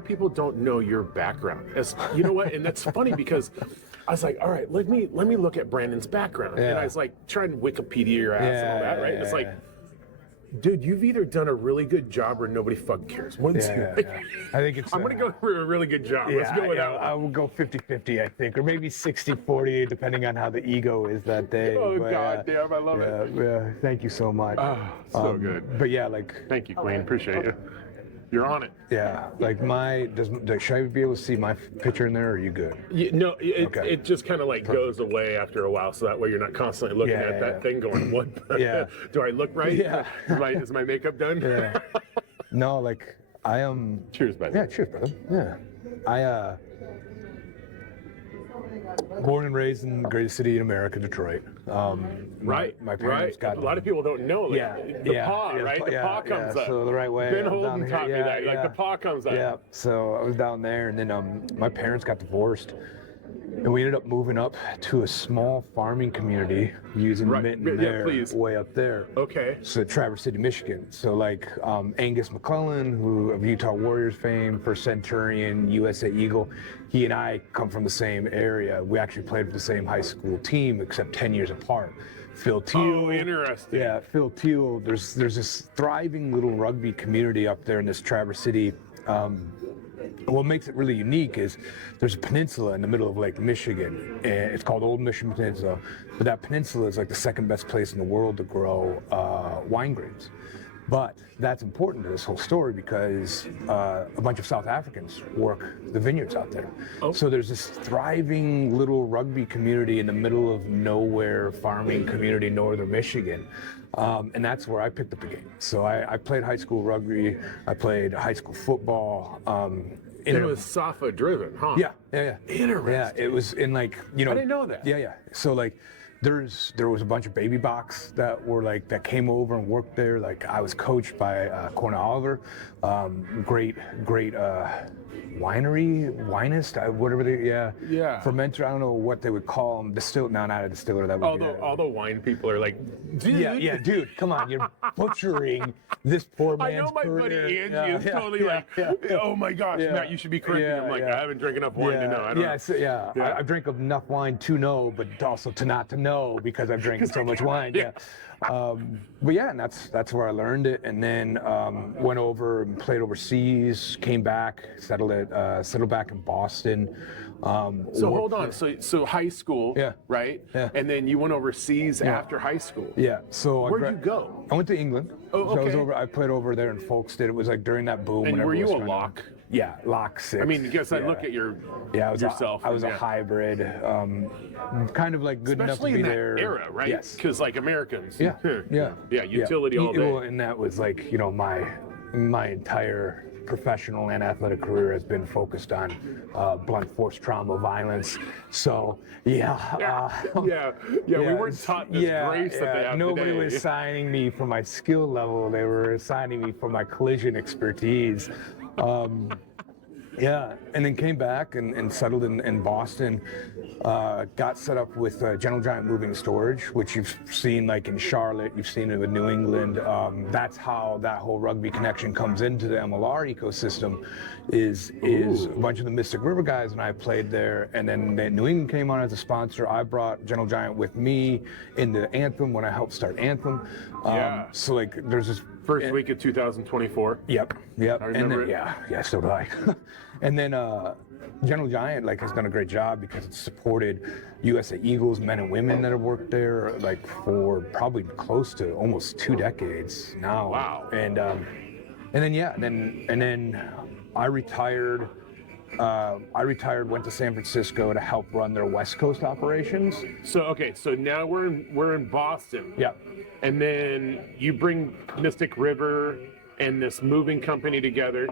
of people don't know your background. As you know what, and that's funny because I was like, all right, let me look at Brandon's background, and I was like trying to Wikipedia your ass and all that, right? And it's like, dude, you've either done a really good job or nobody fucking cares. I think it's. I'm gonna go for a really good job. Let's go with that one. I will go 50-50, I think, or maybe 60-40, depending on how the ego is that day. Oh, God damn, I love it. Yeah, thank you so much. Oh, so good. But yeah, like. Thank you, Queen. Appreciate you. You're on it. Yeah, like should I be able to see my picture in there, or are you good? No, it just kind of like goes away after a while, so that way you're not constantly looking at that thing going, what? Do I look right? Yeah. Is my makeup done? Yeah. No, like I am. Cheers, buddy. Yeah, cheers, brother. Yeah, I born and raised in the greatest city in America, Detroit. My parents got. A lot of people don't know. Like, the paw, right? The paw comes up. So the right way. Ben Holden taught me that. Like the paw comes up. Yeah. So I was down there, and then my parents got divorced, and we ended up moving up to a small farming community using Minton there, way up there. Okay. So Traverse City, Michigan. So like Angus McClellan, who of Utah Warriors fame, first Centurion, USA Eagle, he and I come from the same area. We actually played for the same high school team, except 10 years apart. Phil Teal. Oh, interesting. Yeah, Phil Teal. There's this thriving little rugby community up there in this Traverse City. What makes it really unique is there's a peninsula in the middle of Lake Michigan, and it's called Old Mission Peninsula. But that peninsula is like the second best place in the world to grow wine grapes. But that's important to this whole story because a bunch of South Africans work the vineyards out there. Oh. So there's this thriving little rugby community in the middle of nowhere farming community, northern Michigan. And that's where I picked up the game. So I played high school rugby, I played high school football. It was SAFA driven, huh? Yeah. Interesting. Yeah, it was in like, I didn't know that. Yeah. So like, there was a bunch of baby box that came over and worked there. Like I was coached by Corna Oliver, great winist, whatever fermenter. I don't know what they would call them. Not a distiller. That would all the wine people are like, dude. Dude, come on, you're butchering this poor man's I know my career. buddy Angie is totally oh my gosh, Matt, you should be correcting him. Like, I haven't drank enough wine to know. I drank enough wine to know, but also to not to know because I've drank so much wine. But yeah, and that's where I learned it, and then went over and played overseas, came back, settled back in Boston. So hold on, so high school, right? Yeah. And then you went overseas after high school. Yeah. So where'd you go? I went to England. Oh, okay. So I played over there in Folkestone. It was like during that boom. And were you a lock? Yeah, lock 6. I mean, because I look at yourself. I was a hybrid, kind of like good enough to be there. Especially in that era, right? Yes. Because like Americans. Yeah, utility all day. And that was like, my entire professional and athletic career has been focused on blunt force trauma, violence. So we weren't taught this grace that they have Nobody today. was signing me for my skill level. They were signing me for my collision expertise. And then came back and settled in Boston. Got set up with General Giant Moving Storage, which you've seen like in Charlotte, you've seen it with New England. That's how that whole rugby connection comes into the MLR ecosystem. Is a bunch of the Mystic River guys and I played there, and then New England came on as a sponsor. I brought General Giant with me into Anthem when I helped start Anthem. So like there's this first week of 2024. Yep. I remember it. Yeah, so did I. And then General Giant has done a great job because it's supported USA Eagles, men and women that have worked there for probably close to almost 2 decades now. Wow. And then I retired. Went to San Francisco to help run their West Coast operations. So now we're in Boston. Yeah. And then you bring Mystic River and this moving company together.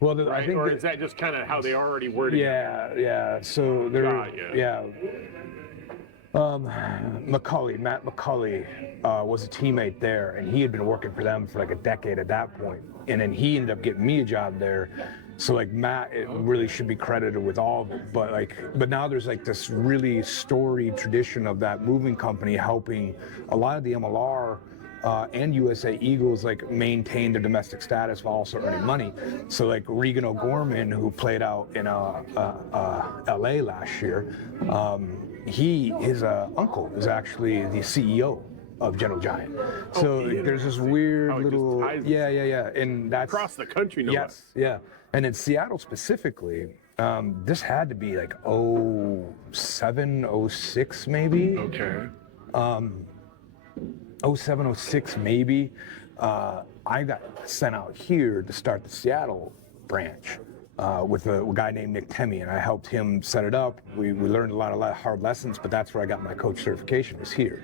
Well, right? I think, or is that just kind of how they already worded it? Yeah. So there, Matt McCulley was a teammate there, and he had been working for them for like a decade at that point. And then he ended up getting me a job there. So like Matt, it really should be credited with all of it. But now there's like this really storied tradition of that moving company helping a lot of the MLR and USA Eagles like maintain their domestic status while also earning money. So like Regan O'Gorman, who played out in LA last year, his uncle is actually the CEO of Gentle Giant. So there's this weird little and that's across the country, no less. Yeah. And in Seattle specifically, this had to be like 07, 06 maybe. Okay. 07, 06 maybe. I got sent out here to start the Seattle branch with a guy named Nick Temmie, and I helped him set it up. We learned a lot of hard lessons, but that's where I got my coach certification, was here.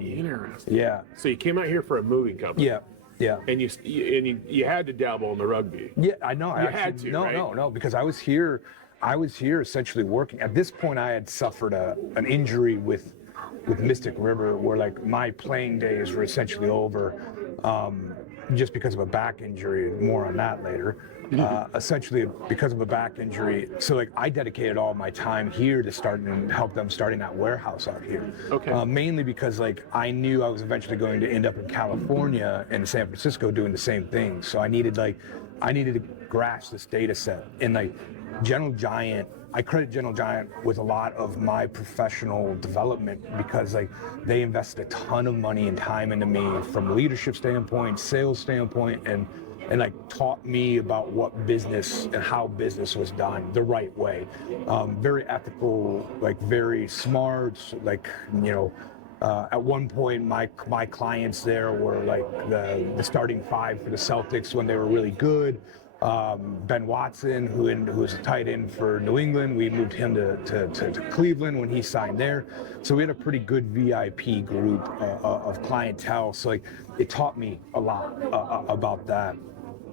Interesting. Yeah. So you came out here for a moving company. Yeah. Yeah. And you had to dabble in the rugby. Yeah, I know. You had to, right? No, because I was here essentially working. At this point, I had suffered an injury with Mystic River, where like my playing days were essentially over, just because of a back injury. More on that later. Essentially because of a back injury. So like I dedicated all my time here to help them starting that warehouse out here. Okay. Mainly because like I knew I was eventually going to end up in California and San Francisco doing the same thing. So I needed to grasp this data set. And like Gentle Giant, I credit Gentle Giant with a lot of my professional development, because like they invested a ton of money and time into me from a leadership standpoint, sales standpoint, and like taught me about what business and how business was done the right way. Very ethical, like very smart, like, at one point my clients there were like the starting five for the Celtics when they were really good. Ben Watson, who was a tight end for New England, we moved him to Cleveland when he signed there. So we had a pretty good VIP group of clientele. So like it taught me a lot about that.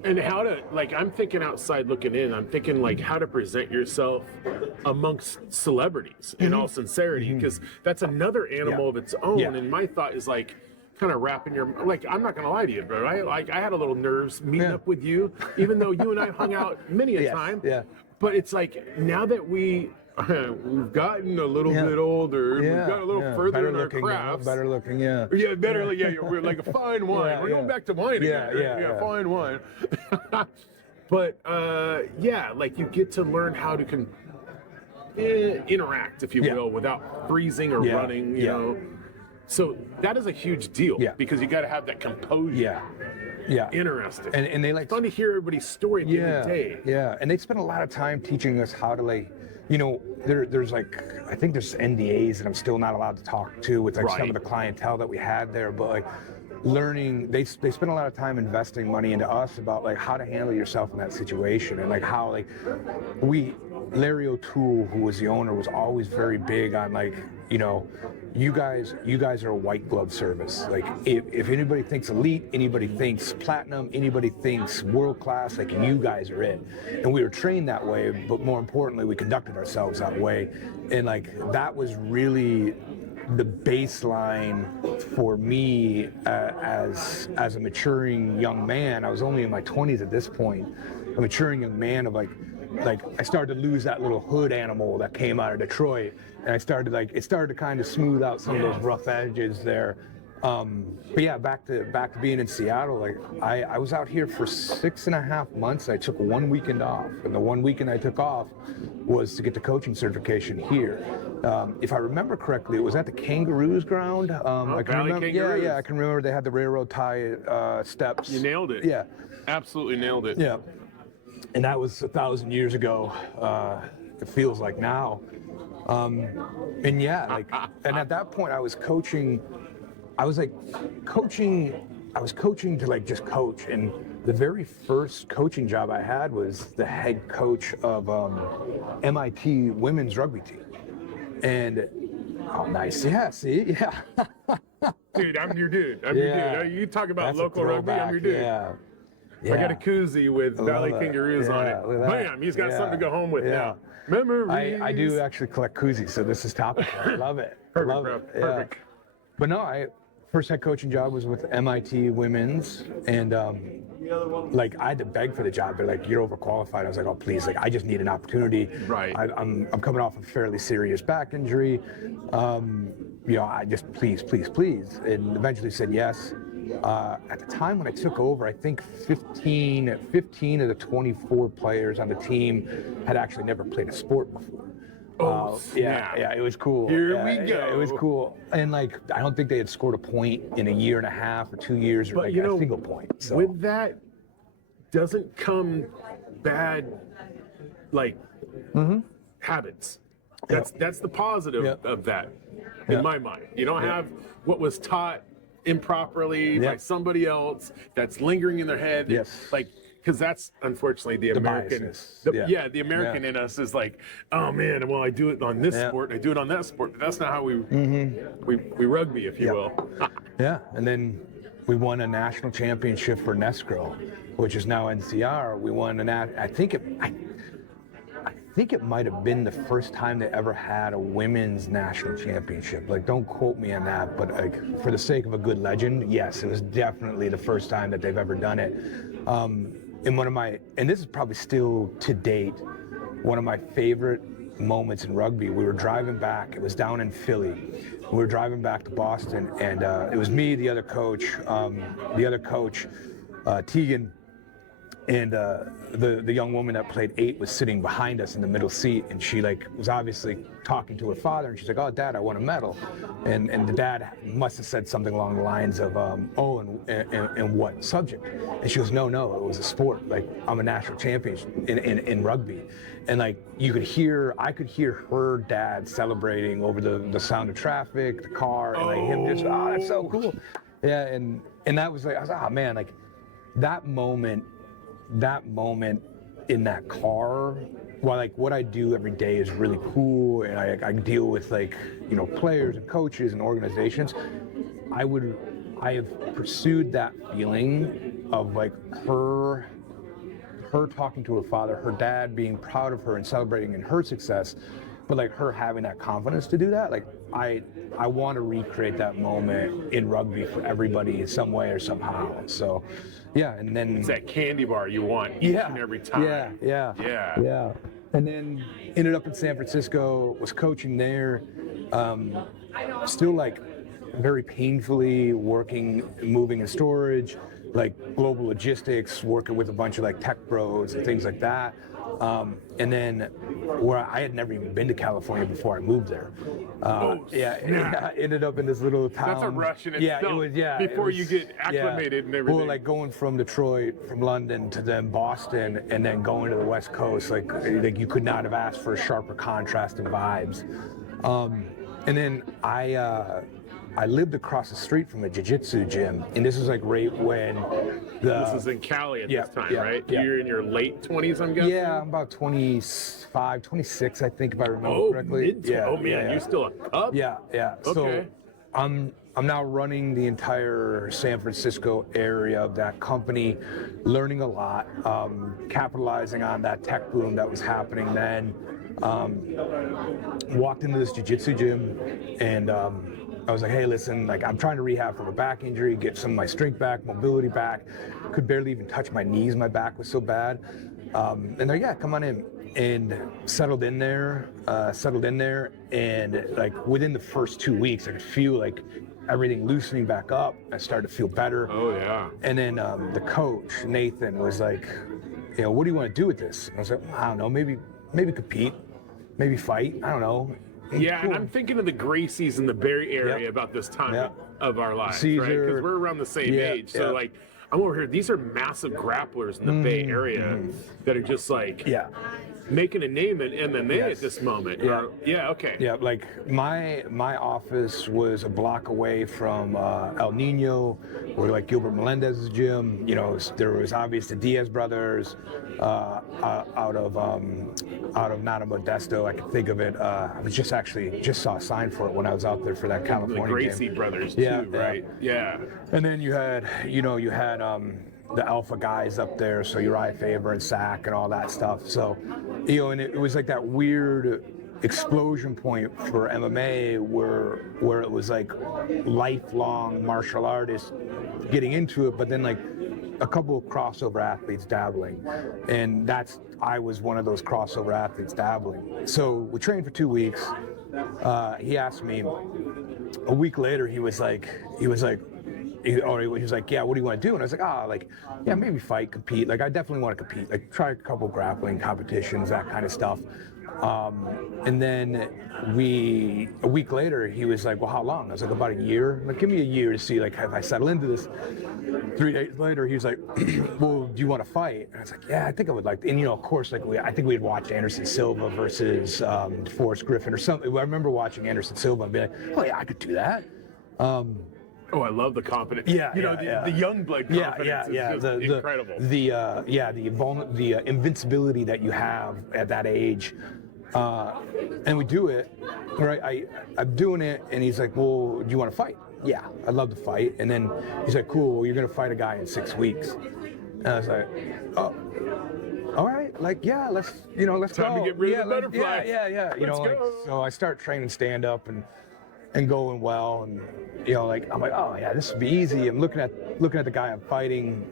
And how to, like, I'm thinking outside looking in, I'm thinking like how to present yourself amongst celebrities in all sincerity, because that's another animal of its own. Yeah. And my thought is like, kind of wrapping your, like, I'm not gonna lie to you, bro. I had a little nerves meeting up with you, even though you and I hung out many a time. Yeah. But it's like, now that we've gotten a little bit older, we've got a little further in our crafts. Better looking, Yeah, better. Yeah, we're like a fine wine. We're going back to wine again. Yeah, fine wine. But like you get to learn how to interact, if you will, without freezing or running. You know. So that is a huge deal because you got to have that composure. Yeah. Interesting. And they like, it's fun to hear everybody's story at the end of the day. Yeah. And they spend a lot of time teaching us how to like, there's like, I think there's NDAs that I'm still not allowed to talk to with like some of the clientele that we had there, but like learning, they spend a lot of time investing money into us about like how to handle yourself in that situation, and like how like Larry O'Toole, who was the owner, was always very big on like, you guys are a white glove service. Like if anybody thinks elite, anybody thinks platinum, anybody thinks world class, like you guys are it. And we were trained that way, but more importantly, we conducted ourselves that way. And like that was really the baseline for me as a maturing young man. I was only in my 20s at this point. A maturing young man of like I started to lose that little hood animal that came out of Detroit, and it started to kind of smooth out some of those rough edges there. But yeah, back to being in Seattle. Like I was out here for 6.5 months. I took 1 weekend off, and the 1 weekend I took off was to get the coaching certification here. If I remember correctly, it was at the Kangaroos ground. I can remember. Kangaroos. Yeah, I can remember they had the railroad tie steps. You nailed it. Yeah, absolutely nailed it. Yeah. And that was 1,000 years ago. It feels like now. And yeah, like, and at that point I was coaching. I was coaching to like just coach. And the very first coaching job I had was the head coach of MIT women's rugby team. And oh, nice. Yeah. See. Yeah. Dude, I'm your dude. I'm your dude. You talk about local rugby. I'm your dude. Yeah. I got a koozie with Valley Kangaroos on it. Bam, he's got something to go home with now. Memories. I do actually collect koozies, so this is topical. I love it. Perfect, bro. Perfect. But no, first head coaching job was with MIT Women's, and like I had to beg for the job. They're like, "You're overqualified." I was like, "Oh, please! Like, I just need an opportunity." Right. I'm coming off a fairly serious back injury. I just please, and eventually said yes. At the time when I took over, I think 15 of the 24 players on the team had actually never played a sport before. Yeah, it was cool. Here we go. Yeah, it was cool. And I don't think they had scored a point in a year and a half or 2 years, or But, a single point. So with that doesn't come bad, habits. That's the positive of that, in my mind. You don't have what was taught improperly by somebody else that's lingering in their head. Yes. Because that's unfortunately the American. biasness. The American in us is like, oh man, well I do it on this sport, I do it on that sport, but that's not how we rugby, if you will. Yeah, and then we won a national championship for Nescro, which is now NCR. We won I think it might have been the first time they ever had a women's national championship. Don't quote me on that, but for the sake of a good legend, yes, it was definitely the first time that they've ever done it. And this is probably still to date, one of my favorite moments in rugby. We were driving back, it was down in Philly. We were driving back to Boston, and it was me, the other coach, Tegan, and the young woman that played 8 was sitting behind us in the middle seat, and she was obviously talking to her father, and she's like, "Oh, Dad, I won a medal," and the dad must have said something along the lines of, "Oh, and what subject?" And she goes, "No, it was a sport. I'm a national champion in rugby," and I could hear her dad celebrating over the sound of traffic, the car, and him just, "Oh, that's so cool." Yeah, and that was I was like, "Oh man, that moment." In that car, while what I do every day is really cool, and I deal with players and coaches and organizations, I have pursued that feeling of her talking to her father, her dad being proud of her and celebrating in her success, but her having that confidence to do that. I want to recreate that moment in rugby for everybody in some way or somehow. So yeah, and then it's that candy bar you want each and every time. Yeah. And then ended up in San Francisco, was coaching there, still very painfully moving in storage, global logistics, working with a bunch of tech bros and things like that. And then where I had never even been to California before I moved there. Ended up in this little town. That's a rush in itself. Before you get acclimated and everything. Well, going from Detroit, from London to then Boston, and then going to the West Coast, you could not have asked for sharper contrast and vibes. And then I lived across the street from a jiu-jitsu gym, and this was right when this is in Cali at this time, right? Yeah. You're in your late 20s, I'm guessing? Yeah, I'm about 25, 26, I think, if I remember correctly. You're still a cub? Yeah. Okay. So I'm now running the entire San Francisco area of that company, learning a lot, capitalizing on that tech boom that was happening then. Walked into this jiu-jitsu gym, and I was like, hey, listen, I'm trying to rehab from a back injury, get some of my strength back, mobility back. Could barely even touch my knees. My back was so bad. And they're, yeah, come on in. And settled in there. And within the first 2 weeks, I could feel everything loosening back up. I started to feel better. Oh, yeah. And then the coach, Nathan, was like, what do you want to do with this? And I was like, well, I don't know, maybe compete, maybe fight. I don't know. Yeah, and I'm thinking of the Gracies in the Bay Area about this time of our lives, right? Because we're around the same age. So, I'm over here. These are massive grapplers in the Bay Area that are just making a name in MMA at this moment. Okay. Yeah, my office was a block away from El Nino, where Gilbert Melendez's gym. There was obviously the Diaz brothers out of Nada Modesto. I can think of it. I was just saw a sign for it when I was out there for that California the Gracie game. brothers too, right? Yeah. And then you had the alpha guys up there, so Uriah Faber and Sack and all that stuff. So, and it was that weird explosion point for MMA where it was lifelong martial artists getting into it, but then a couple of crossover athletes dabbling, and I was one of those crossover athletes dabbling. So we trained for 2 weeks. He asked me, a week later, he was like, yeah, what do you want to do? And I was like, yeah, maybe fight, compete. Like, I definitely want to compete. Like, try a couple grappling competitions, that kind of stuff. And then a week later, he was like, well, how long? I was like, about a year. Like, give me a year to see, like, if I settle into this. 3 days later, he was like, well, do you want to fight? And I was like, yeah, I think I would like to. And, of course, like, I think we had watched Anderson Silva versus Forrest Griffin or something. I remember watching Anderson Silva and being like, oh, yeah, I could do that. Oh, I love the confidence. Yeah, the young blood confidence is just incredible. The invincibility that you have at that age. And we do it, right? I'm doing it, and he's like, well, do you want to fight? Yeah, I'd love to fight. And then he's like, cool, well, you're going to fight a guy in 6 weeks. And I was like, oh, all right, like, yeah, let's go. Time to get rid of the butterflies. Yeah. Let's go. So I start training stand up and going well, and I'm like, oh yeah, this would be easy. I'm looking at the guy I'm fighting,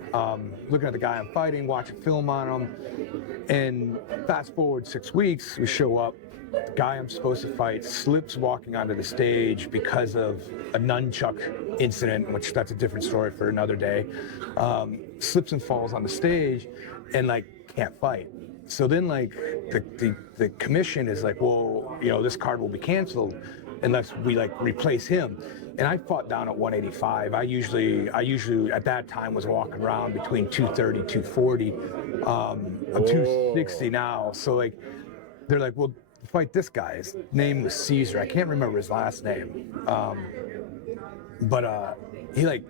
watching film on him, and fast forward 6 weeks, we show up. The guy I'm supposed to fight slips walking onto the stage because of a nunchuck incident, which that's a different story for another day. Slips and falls on the stage, and like can't fight. So then like the commission is like, well, this card will be canceled unless we like replace him. And I fought down at 185. I usually at that time was walking around between 230, 240. I'm 260 now. So like, they're like, well, fight this guy. His name was Caesar. I can't remember his last name. But he like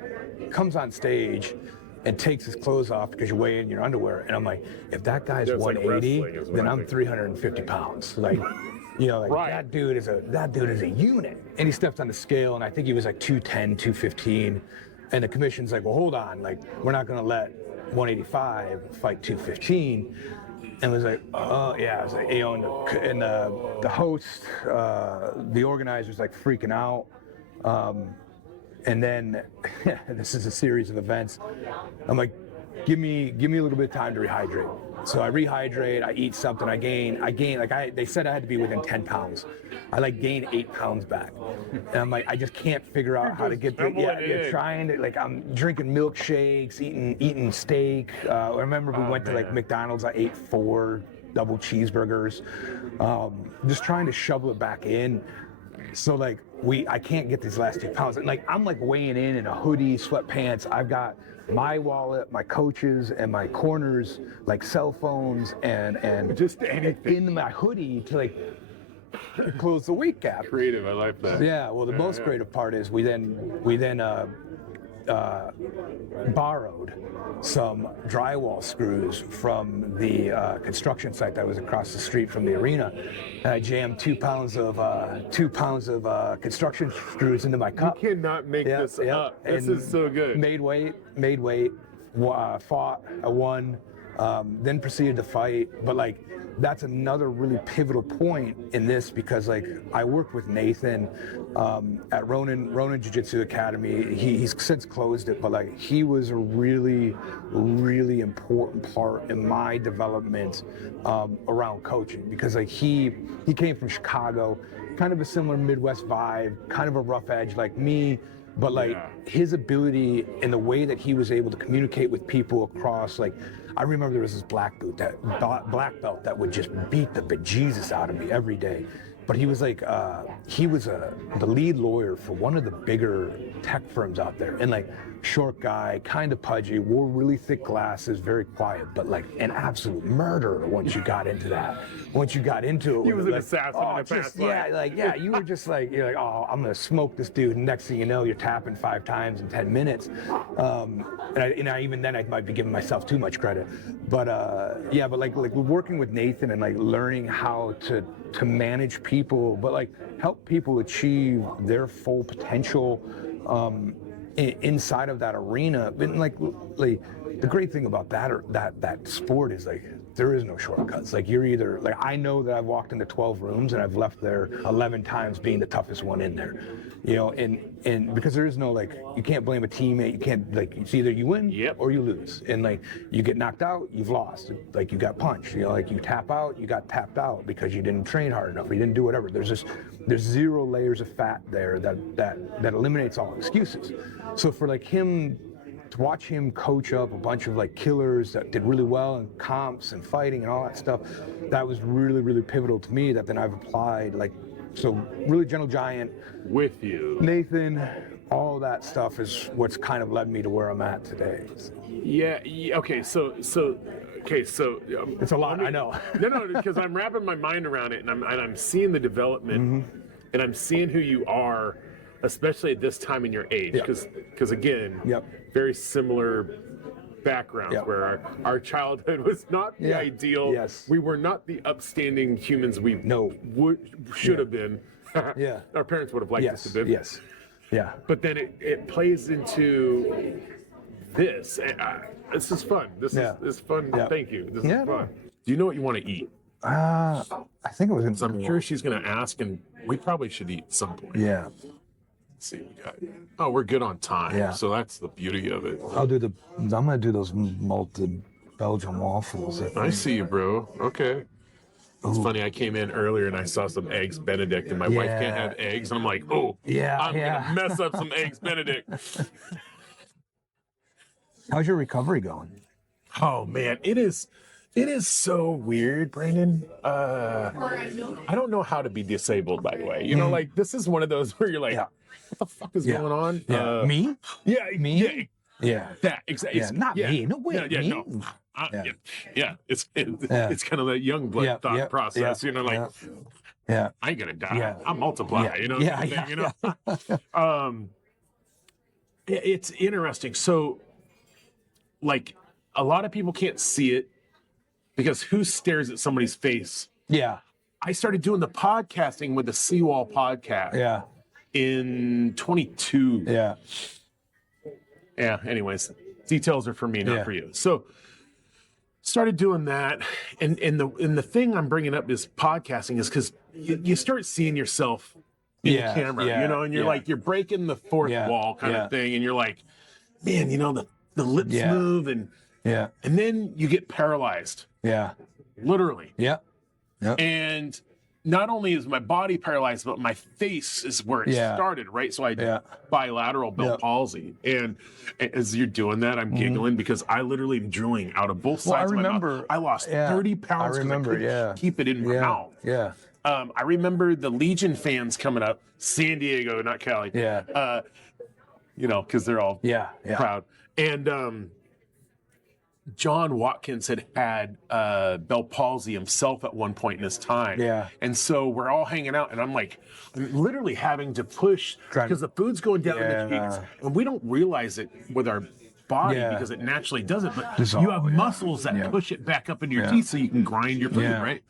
comes on stage and takes his clothes off because you're weigh in your underwear. And I'm like, if that guy's 180, like then I'm 350 pounds. Like, right. that dude is a unit. And he stepped on the scale, and I think he was like 210, 215. And the commission's like, well, hold on, like, we're not gonna let 185 fight 215. And was like, oh yeah, I was like, and the host, the organizer's like freaking out. And then this is a series of events. I'm like, give me a little bit of time to rehydrate. So I rehydrate, I eat something, I gain, they said I had to be within 10 pounds. I like gain 8 pounds back. And I'm like, I just can't figure out how to get there. Yeah, trying to, like, I'm drinking milkshakes, eating steak. I remember we went to like McDonald's, I ate 4 double cheeseburgers. Just trying to shovel it back in. So like, I can't get these last 2 pounds. And like, I'm like weighing in a hoodie, sweatpants. I've got my wallet, my coaches, and my corners, like cell phones and just anything in my hoodie to like close the weight gap. Creative, I like that. Yeah, well, the most creative part is we then borrowed some drywall screws from the construction site that was across the street from the arena, and I jammed 2 pounds of construction screws into my cup. You cannot make this up. This is so good. Made weight, fought, I won, then proceeded to fight. But like, that's another really pivotal point in this, because like, I worked with Nathan at Ronin Jiu-Jitsu Academy. He's since closed it, but like, he was a really, really important part in my development around coaching, because like, he came from Chicago, kind of a similar Midwest vibe, kind of a rough edge like me. But like, his ability and the way that he was able to communicate with people across, like, I remember there was this black belt that would just beat the bejesus out of me every day. But he was like, he was the lead lawyer for one of the bigger tech firms out there. And like, short guy, kind of pudgy, wore really thick glasses, very quiet, but like an absolute murderer once you got into that. Once you got into it. He was an like, assassin in the past life. You were just like, you're like, oh, I'm gonna smoke this dude. And next thing you know, you're tapping 5 times in 10 minutes. And I even then I might be giving myself too much credit. But but like working with Nathan and like learning how to manage people, but like help people achieve their full potential inside of that arena. And like the great thing about that sport is like, there is no shortcuts. Like you're either like, I know that I've walked into 12 rooms and I've left there 11 times being the toughest one in there, you know, and because there is no, like, you can't blame a teammate. You can't, like, it's either you win or you lose. And like, you get knocked out, you've lost. Like you got punched, you know, like you tap out, you got tapped out because you didn't train hard enough, or you didn't do whatever. There's zero layers of fat there that eliminates all excuses. So for like him, to watch him coach up a bunch of like killers that did really well in comps and fighting and all that stuff, that was really, really pivotal to me, that then I've applied, like, so really Gentle Giant. With you. Nathan, all that stuff is what's kind of led me to where I'm at today. Yeah, okay, so it's a lot, I know. No, because I'm wrapping my mind around it, and I'm seeing the development, and I'm seeing who you are, especially at this time in your age, because again, very similar backgrounds where our childhood was not the ideal. Yes. We were not the upstanding humans we should have been. Our parents would have liked us to be. Yes. Yeah. But then it plays into this. This is fun. This is fun. Yeah. Thank you. This is fun. Do you know what you want to eat? I think it was in. So I'm sure she's going to ask, and we probably should eat at some point. Yeah. Let's see, we're good on time. Yeah. So that's the beauty of it. I'm gonna do those malted Belgian waffles. I see you, bro. Okay. It's funny, I came in earlier and I saw some eggs Benedict, and my wife can't have eggs, and I'm like, I'm gonna mess up some eggs Benedict. How's your recovery going? Oh man, it is so weird, Brandon. I don't know how to be disabled, by the way. You know, like, this is one of those where you're like, what the fuck is going on? Me? Yeah, me? Yeah. That exactly. Not me. No way. Me? No. It's kind of that young blood thought process. You know, like, I ain't gonna die. I'll multiply. You know. You know. It's interesting. So, like, a lot of people can't see it because who stares at somebody's face? Yeah. I started doing the podcasting with the Seawall podcast. Yeah. In 22. Yeah. Yeah. Anyways, details are for me, not for you. So, started doing that, and the thing I'm bringing up is podcasting is because you start seeing yourself in the camera, you know, and you're like, you're breaking the fourth wall kind of thing, and you're like, man, you know, the lips move, and then you get paralyzed. Yeah. Literally. Yeah. And not only is my body paralyzed, but my face is where it started, right? So I bilateral Bell palsy. And as you're doing that, I'm giggling because I literally am drooling out of both sides of my mouth. I lost 30 pounds because I couldn't keep it in my mouth. Yeah. I remember the Legion fans coming up, San Diego, not Cali. Yeah. You know, because they're all proud. And John Watkins had Bell palsy himself at one point in his time. Yeah. And so we're all hanging out, and I'm literally having to push because the food's going down in the cheeks, and we don't realize it with our body because it naturally does it, but you have muscles that push it back up into your teeth so you can grind your food, right?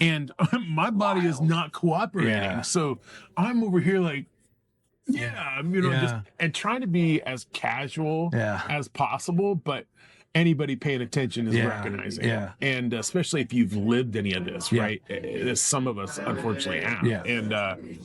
And my body is not cooperating. So I'm over here like, you know, just and trying to be as casual as possible, but anybody paying attention is recognizing it. And especially if you've lived any of this, right? As some of us unfortunately have. And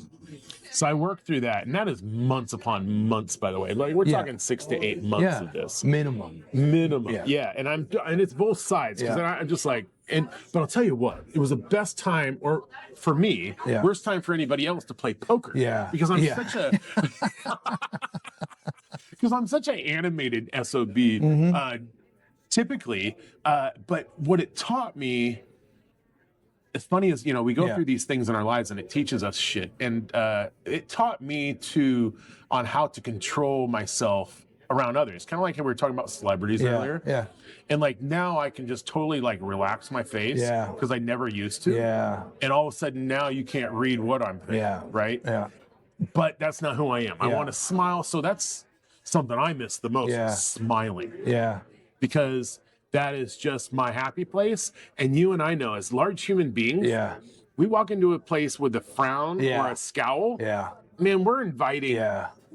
so I worked through that, and that is months upon months, by the way. Like, we're talking 6 to 8 months of this. Minimum. And it's both sides, because I'm just like, but I'll tell you what, it was the best time, or for me, worst time for anybody else to play poker. Because I'm such a because I'm such an animated SOB. Typically, but what it taught me, as funny as, you know, we go through these things in our lives and it teaches us shit. And it taught me on how to control myself around others. Kind of like how we were talking about celebrities earlier. Yeah. And like now I can just totally like relax my face because I never used to. Yeah. And all of a sudden now you can't read what I'm thinking. Right? Yeah. But that's not who I am. I want to smile. So that's something I miss the most, smiling. Yeah. Because that is just my happy place. And you and I know, as large human beings, we walk into a place with a frown or a scowl, man, we're inviting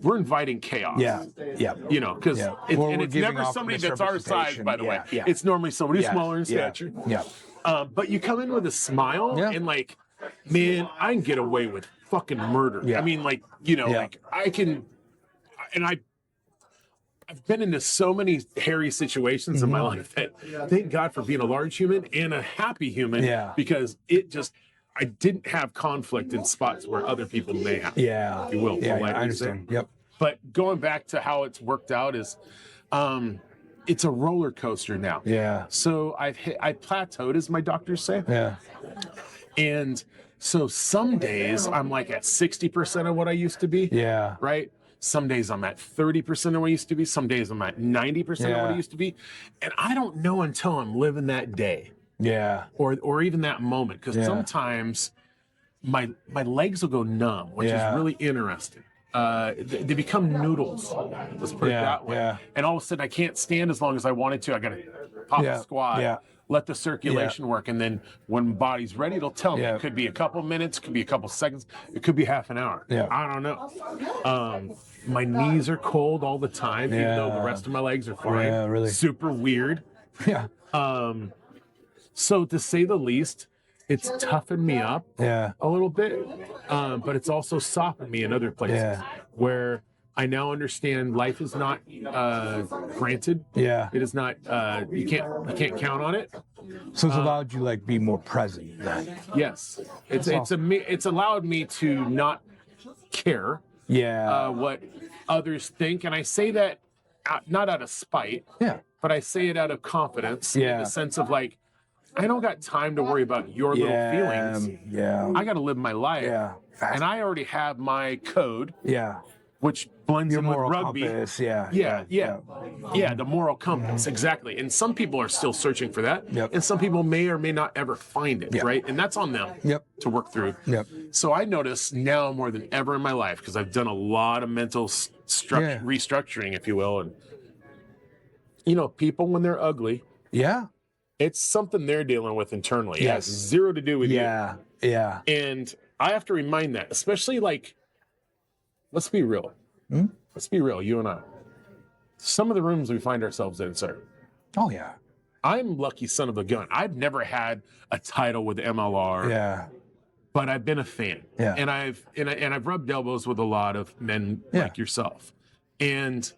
we're inviting chaos. Yeah. You know, because Or it's we're never giving off somebody that's our size, by the way. Yeah. It's normally somebody Yeah. smaller in Yeah. stature. Yeah. But you come in with a smile and like, man, I can get away with fucking murder. Yeah. I mean, like, you know, like I can, and I've been into so many hairy situations in my life that thank God for being a large human and a happy human because I didn't have conflict in spots where other people may have. Yeah. If you will. Yeah, I understand. Yep. But going back to how it's worked out is, it's a roller coaster now. Yeah. So I plateaued, as my doctors say. Yeah. And so some days I'm like at 60% of what I used to be. Yeah. Right? Some days I'm at 30% of what I used to be. Some days I'm at 90% of what I used to be. And I don't know until I'm living that day. Yeah. Or even that moment. Because sometimes my legs will go numb, which is really interesting. They become noodles. Let's put it that way. Yeah. And all of a sudden, I can't stand as long as I wanted to. I got to pop a squat, let the circulation work, and then when my body's ready, it'll tell me. It could be a couple minutes, could be a couple seconds, it could be half an hour. I don't know. My knees are cold all the time, even though the rest of my legs are fine. Yeah, really. Super weird. Yeah. So to say the least, it's toughened me up a little bit, but it's also softened me in other places where I now understand life is not granted. It is not. You can't count on it. So it's allowed you like be more present then. Yes, it's allowed me to not care. What others think, and I say that not out of spite. But I say it out of confidence in the sense of like, I don't got time to worry about your little feelings. I got to live my life. And I already have my code. Which blends Your in with moral rugby. compass, The moral compass, exactly. And some people are still searching for that. And some people may or may not ever find it, right? And that's on them to work through. So I notice now more than ever in my life, because I've done a lot of mental restructuring, if you will. And, you know, people, when they're ugly, it's something they're dealing with internally. It has zero to do with you. And I have to remind that, especially like, let's be real. Let's be real, you and I. Some of the rooms we find ourselves in, sir. Oh, yeah. I'm lucky son of a gun. I've never had a title with MLR. But I've been a fan. And I've rubbed elbows with a lot of men like yourself. And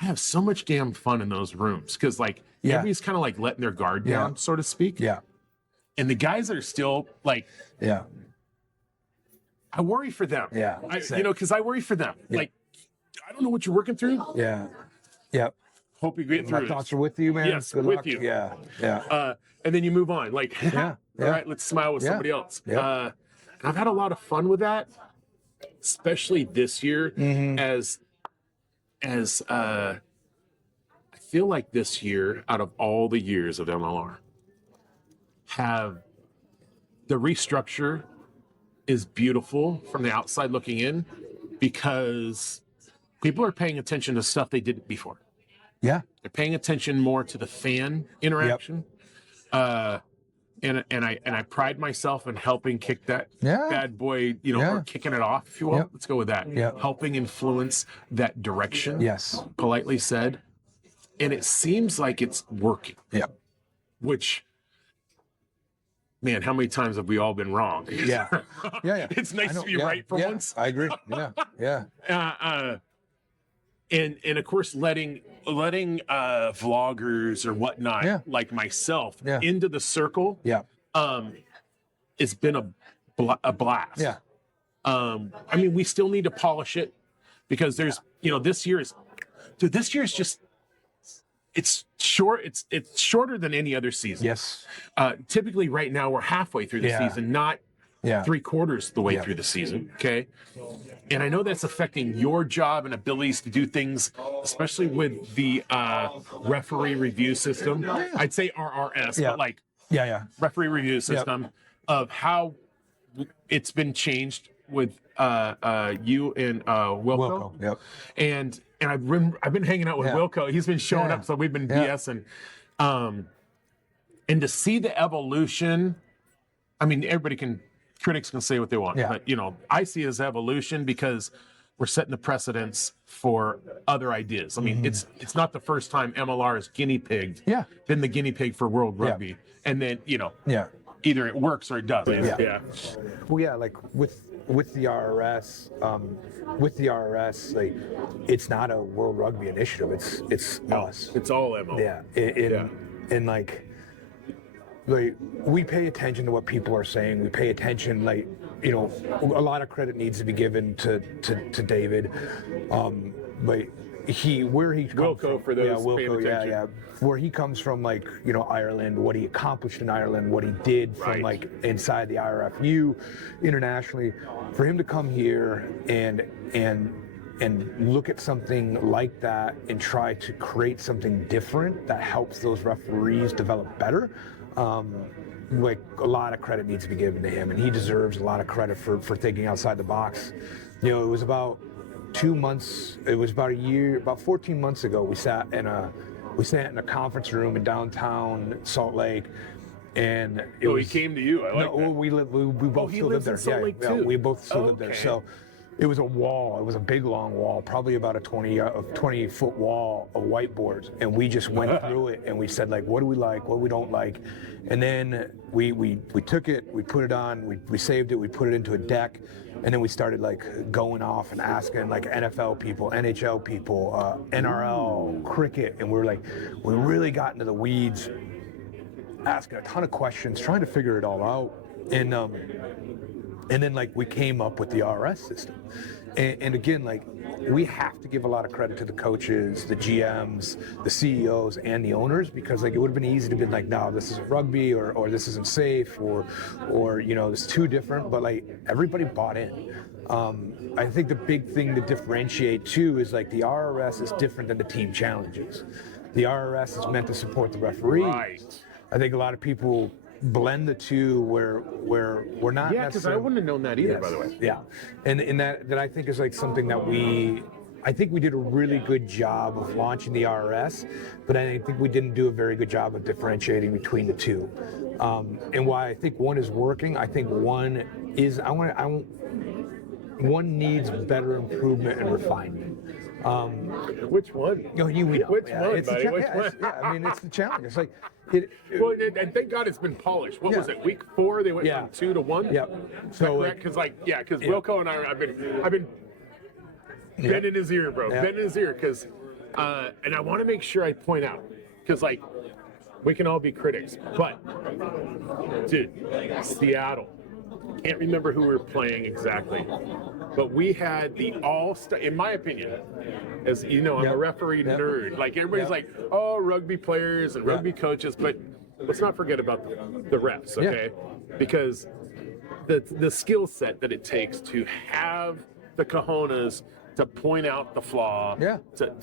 I have so much damn fun in those rooms because like everybody's kind of like letting their guard down, so to speak. And the guys that are still like, I worry for them. Because I worry for them. Like, I don't know what you're working through. Hope you get through My it. thoughts are with you, man. Yes, Good with luck. you. And then you move on. Like, all right, let's smile with somebody else. And I've had a lot of fun with that, especially this year as I feel like this year, out of all the years of MLR, the restructure is beautiful from the outside looking in because people are paying attention to stuff they didn't before. They're paying attention more to the fan interaction. And I pride myself in helping kick that bad boy, or kicking it off, if you will. Let's go with that. Helping influence that direction. Politely said. And it seems like it's working. Which, man, how many times have we all been wrong? It's nice to be right for once. I agree. And of course, letting vloggers or whatnot, like myself, into the circle, it's been a blast. I mean, we still need to polish it because there's, this year is just, it's short. It's shorter than any other season. Typically, right now we're halfway through the season, not 3/4 the way through the season. Okay. And I know that's affecting your job and abilities to do things, especially with the referee review system. I'd say RRS, but like referee review system of how it's been changed with you and Wilco. And I've been hanging out with Wilco. He's been showing up, so we've been BSing. And to see the evolution, I mean, critics can say what they want, but I see it as evolution because we're setting the precedence for other ideas. I mean, it's not the first time MLR is guinea pigged. Yeah. Been the guinea pig for World Rugby, and then either it works or it doesn't. Yeah. Well, yeah, like with the RRS, like it's not a World Rugby initiative. It's us. It's all MO. Yeah. And like we pay attention to what people are saying. We pay attention, like, you know, a lot of credit needs to be given to David. But where he comes Wilco from, for those paying attention. yeah, where he comes from, like, you know, Ireland, what he accomplished in Ireland, what he did from like inside the IRFU, internationally, for him to come here and look at something like that and try to create something different that helps those referees develop better. Like, a lot of credit needs to be given to him, and he deserves a lot of credit for thinking outside the box. You know, it was about 2 months, it was about a year, about 14 months ago, we sat in a conference room in downtown Salt Lake, and he came to you. I like that. We both still lived there. Salt Lake too. We both still lived there. So it was a wall. It was a big, long wall, probably about a 20-foot wall of whiteboards, and we just went through it, and we said, like, what do we like, what we don't like, and then we took it, we put it on, we saved it, we put it into a deck, and then we started, like, going off and asking, like, NFL people, NHL people, NRL, cricket, and we really got into the weeds, asking a ton of questions, trying to figure it all out, and then, like, we came up with the RS system. And again, like, we have to give a lot of credit to the coaches, the GMs, the CEOs, and the owners, because, like, it would have been easy to be like, no, this isn't rugby, or this isn't safe, or you know, it's too different. But, like, everybody bought in. I think the big thing to differentiate too is, like, the RRS is different than the team challenges. The RRS is meant to support the referee. Right. I think a lot of people blend the two where we're not. Yeah, because I wouldn't have known that either, by the way. Yeah, and that I think is, like, something that I think we did a really good job of launching the RRS, but I think we didn't do a very good job of differentiating between the two. And why I think one is working, I think one is one needs better improvement and refinement. Which one? You know, Which one, buddy? Which one? I mean, it's the challenge. It's like, well, and thank God it's been polished. What was it? Week 4, they went from 2 to 1. Yep. So, because Wilco and I've been bending his ear, bro. Yeah. Bending his ear, because, and I want to make sure I point out, because, like, we can all be critics, but, dude, Seattle. Can't remember who we were playing exactly, but we had the all-star, in my opinion, as you know, I'm a referee nerd. Like, everybody's like, oh, rugby players and rugby coaches, but let's not forget about the refs, okay? Because the skill set that it takes to have the cojones to point out the flaw,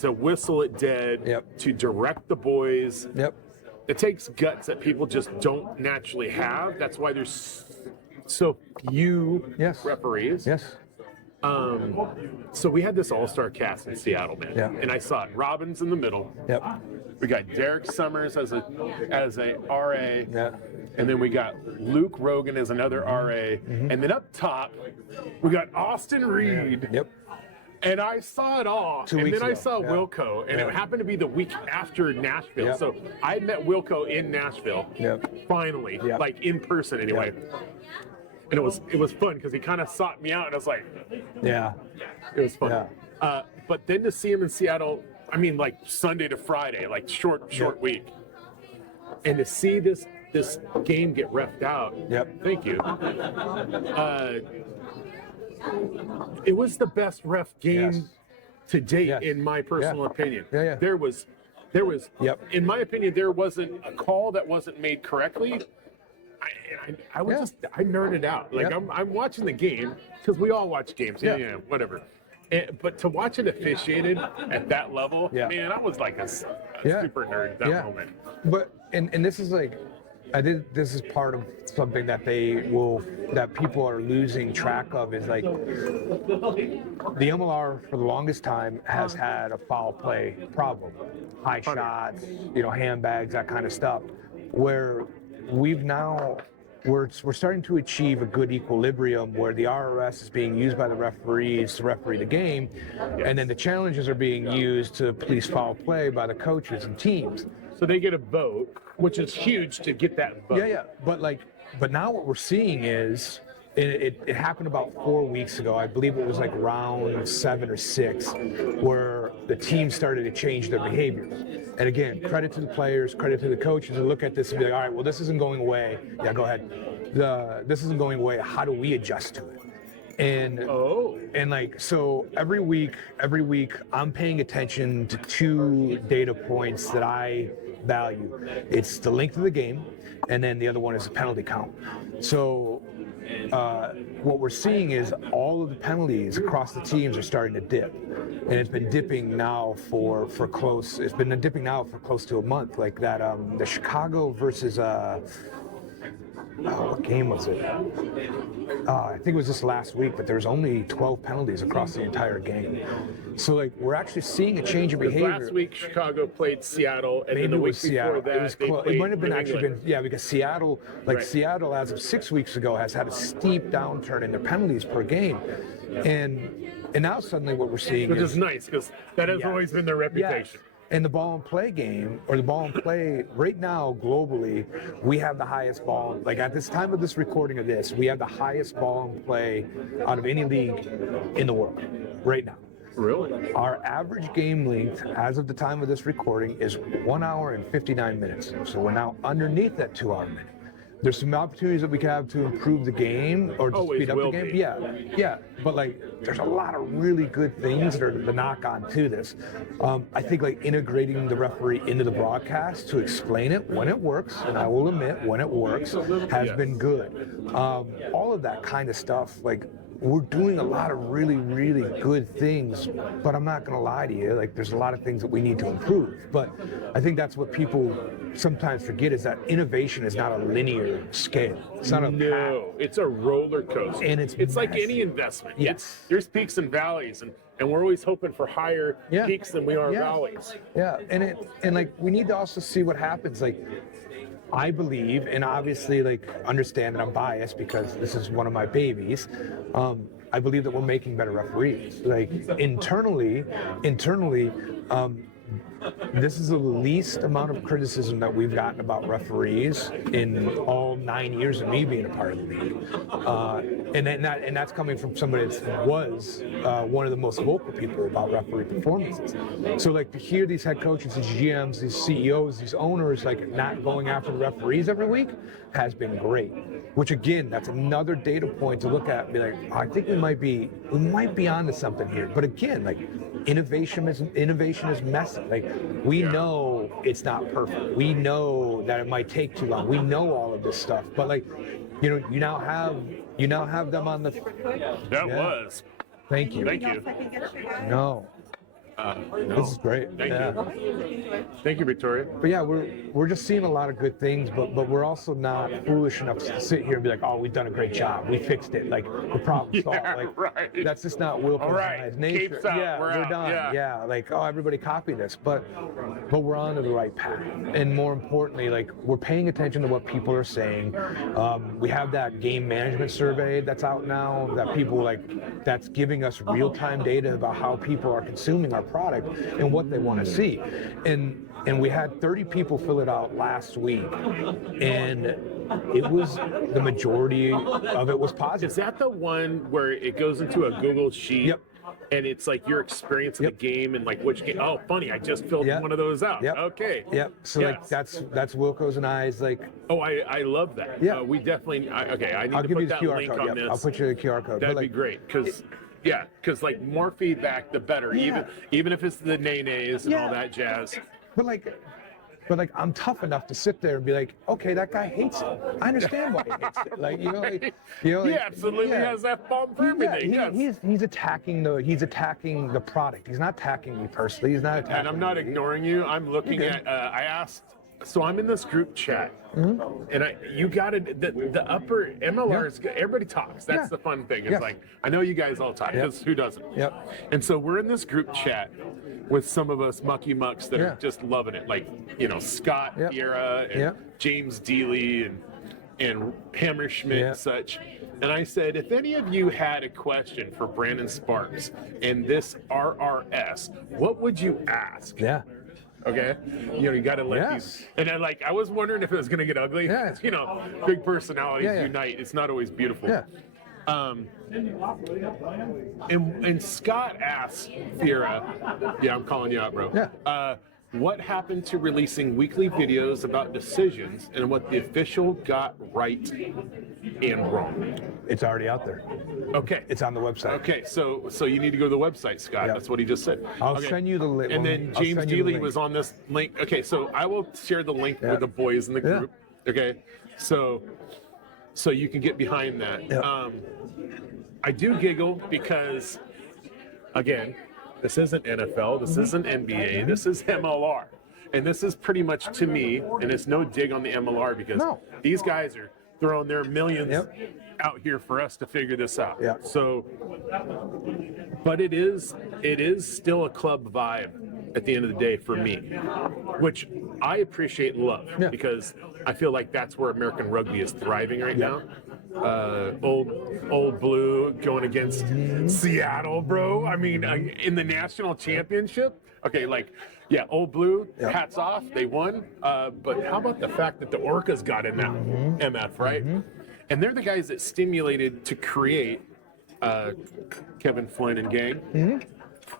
to whistle it dead, to direct the boys. It takes guts that people just don't naturally have. That's why there's so few referees. So we had this all-star cast in Seattle, man. And I saw it. Robbins in the middle. We got Derek Summers as a RA. And then we got Luke Rogan as another RA. And then up top, we got Austin Reed. And I saw it all. And then I saw Wilco, and it happened to be the week after Nashville. So I had met Wilco in Nashville, finally, like, in person anyway. And it was fun because he kind of sought me out, and I was like, it was fun. But then to see him in Seattle, I mean, like, Sunday to Friday, like, short week, and to see this game get reffed out. Thank you. It was the best ref game to date, in my personal opinion. There was, in my opinion, there wasn't a call that wasn't made correctly. I nerded out. Like, I'm watching the game, because we all watch games. Whatever. But to watch it officiated at that level, man, I was like a super nerd at that moment. But and this is, like, this is part of something that that people are losing track of, is, like, the MLR for the longest time has had a foul play problem, high shots, you know, handbags, that kind of stuff, where we've now we're starting to achieve a good equilibrium where the RRS is being used by the referees to referee the game, and then the challenges are being used to police foul play by the coaches and teams. So they get a vote, which is huge to get that vote. Yeah. But now what we're seeing is, it happened about 4 weeks ago. I believe it was like round 7 or 6, where the team started to change their behaviors. And again, credit to the players, credit to the coaches, to look at this and be like, all right, well, this isn't going away. Yeah, go ahead. This isn't going away. How do we adjust to it? And like, so every week, I'm paying attention to 2 data points that I value. It's the length of the game, and then the other one is the penalty count. So what we're seeing is all of the penalties across the teams are starting to dip, and it's been dipping now for close to a month. Like that, the Chicago versus what game was it? I think it was just last week, but there was only 12 penalties across the entire game. So like, we're actually seeing a change in behavior. Last week Chicago played Seattle, and Maybe then the it week was Seattle. before that It was they close. played It might have been New actually England. been, because Seattle, Seattle as of 6 weeks ago has had a steep downturn in their penalties per game, and now suddenly what we're seeing Which is nice, because that has always been their reputation. And the ball and play game, or the ball and play, right now globally, we have the highest ball. Like at this time of this recording of this, we have the highest ball and play out of any league in the world right now. Really? Our average game length as of the time of this recording is 1 hour and 59 minutes. So we're now underneath that 2-hour minute. There's some opportunities that we can have to improve the game or to Always speed up will the game. be. Yeah. But like, there's a lot of really good things that are the knock on to this. I think like integrating the referee into the broadcast to explain it when it works, and I will admit when it works, has been good. All of that kind of stuff, like, we're doing a lot of really, really good things, but I'm not going to lie to you, like, there's a lot of things that we need to improve. But I think that's what people sometimes forget, is that innovation is not a linear scale. It's not a path. It's a roller coaster. And it's like massive. any investment. Yes. There's peaks and valleys, and we're always hoping for higher peaks than we are valleys. Yeah, and like, we need to also see what happens. Like, I believe, and obviously, like, understand that I'm biased because this is one of my babies. I believe that we're making better referees. Like, internally, this is the least amount of criticism that we've gotten about referees in all 9 years of me being a part of the league. And that's coming from somebody that was one of the most vocal people about referee performances. So like, to hear these head coaches, these GMs, these CEOs, these owners, like, not going after the referees every week has been great. Which again, that's another data point to look at and be like, I think we might be onto something here. But again, like, innovation is messy. Like, we know it's not perfect. We know that it might take too long. We know all of this stuff. But like, you now have them on the. That was. Thank you. Thank you. No. No. This is great. Thank you. Thank you, Victoria. But yeah, we're just seeing a lot of good things, but we're also not foolish enough to sit here and be like, oh, we've done a great job, we fixed it, like, the problem's solved. Like, right. That's just not Wilco's nature. Capes out, Yeah, we're done. Yeah, like, oh, everybody copy this, but we're on to the right path. And more importantly, like, we're paying attention to what people are saying. We have that game management survey that's out now that people that's giving us real-time data about how people are consuming our product and what they want to see. And we had 30 people fill it out last week, and it was, the majority of it was positive. Is that the one where it goes into a Google sheet? Yep. And it's like your experience in the game and like which game. Oh, funny! I just filled one of those out. Yep. Okay. Yep. So like, that's Wilco's and I's, like. Oh, I love that. Yeah. We definitely. I need I'll to give put you the that QR link code. on this. I'll put you the QR code. That'd be great, because. Yeah, because like more feedback, the better. Even if it's the nays and all that jazz. But like, I'm tough enough to sit there and be like, okay, that guy hates it. I understand why he hates it. Like, He absolutely has that bomb for everything. He's attacking the product. He's not attacking me personally. He's not attacking. And I'm not ignoring you. I'm looking at. I asked. So I'm in this group chat, and you got it. The upper MLRs, everybody talks. That's the fun thing. It's like, I know you guys all talk, because who doesn't? Yep. And so we're in this group chat with some of us mucky mucks that are just loving it, like Scott Fiera and James Dealey and and Hammerschmidt and such. And I said, if any of you had a question for Brandon Sparks and this RRS, what would you ask? Yeah. Okay, you got to let these. And I was wondering if it was going to get ugly. Yeah. Big personalities unite. It's not always beautiful. Yeah. And Scott asks Thera, I'm calling you out, bro. Yeah. What happened to releasing weekly videos about decisions and what the official got right and wrong? It's already out there. Okay. It's on the website. Okay, so you need to go to the website, Scott. That's what he just said. I'll send you the link. And then James Dealey was on this link. Okay, so I will share the link with the boys in the group. Okay, so you can get behind that. I do giggle because, again, this isn't NFL, this isn't NBA, this is MLR. And this is pretty much, to me, and it's no dig on the MLR because these guys are throwing their millions out here for us to figure this out. So, but it is still a club vibe at the end of the day for me, which I appreciate and love because I feel like that's where American rugby is thriving right now. Old Blue going against Seattle, bro. I mean, in the national championship. Okay, Old Blue, hats off, they won. But how about the fact that the Orcas got in that MF, right? And they're the guys that stimulated to create Kevin Flynn and gang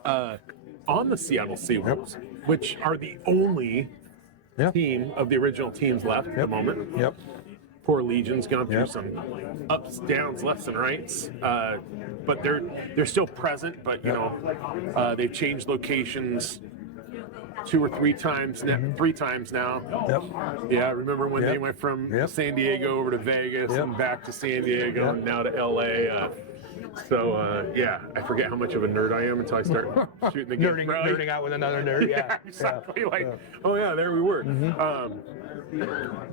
on the Seattle Seawolves, which are the only team of the original teams left at the moment. Poor Legion's gone through some ups, downs, lefts, and rights, but they're still present. But they've changed locations 2 or 3 times, 3 times now. Yeah, remember when they went from San Diego over to Vegas and back to San Diego and now to LA. I forget how much of a nerd I am until I start shooting the game. Nerding out with another nerd. Yeah, exactly. There we were.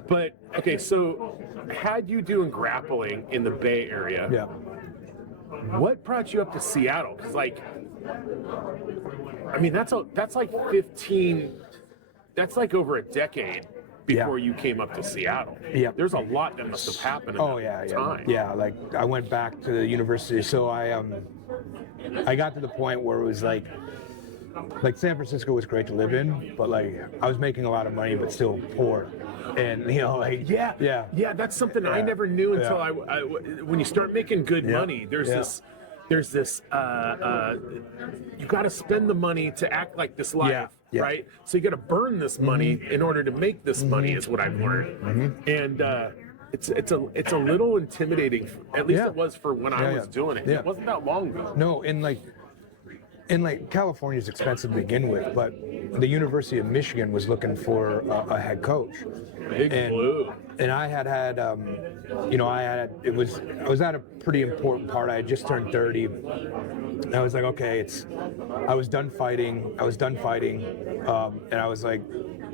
But okay, so had you doing grappling in the Bay Area, what brought you up to Seattle? Because that's like 15. That's like over a decade before you came up to Seattle. There's a lot that must have happened in that time. I went back to the university, so I got to the point where it was like San Francisco was great to live in, but I was making a lot of money but still poor. And that's something I never knew until I when you start making good money, there's this you got to spend the money to act like this life, right? So you got to burn this money in order to make this money, is what I've learned. And it's a little intimidating. At least it was for when I was doing it. It wasn't that long ago. No, and California's expensive to begin with, but the University of Michigan was looking for a head coach. Big Blue. And I was at a pretty important part. I had just turned 30. And I was like, okay, I was done fighting. And I was like,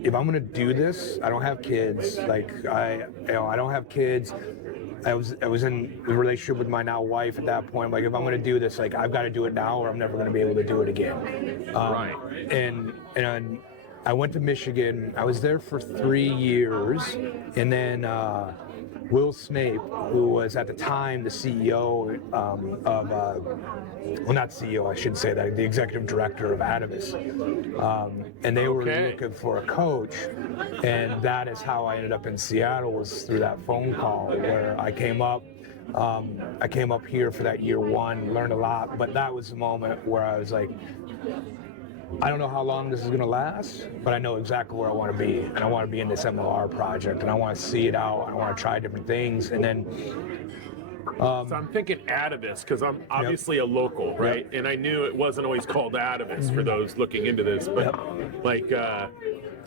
if I'm gonna do this, I don't have kids. I don't have kids. I was in a relationship with my now wife at that point. If I'm gonna do this, I've got to do it now, or I'm never gonna be able to do it again. And I went to Michigan. I was there for 3 years, and then Will Snape, who was at the time the CEO not CEO, I shouldn't say that, the executive director of Atavis, and they were looking for a coach, and that is how I ended up in Seattle, was through that phone call where I came up. I came up here for that year 1, learned a lot, but that was the moment where I was like, I don't know how long this is going to last, but I know exactly where I want to be. And I want to be in this MLR project, and I want to see it out. I want to try different things. And then... so I'm thinking Atavis, because I'm obviously a local, right? And I knew it wasn't always called Atavis for those looking into this. But,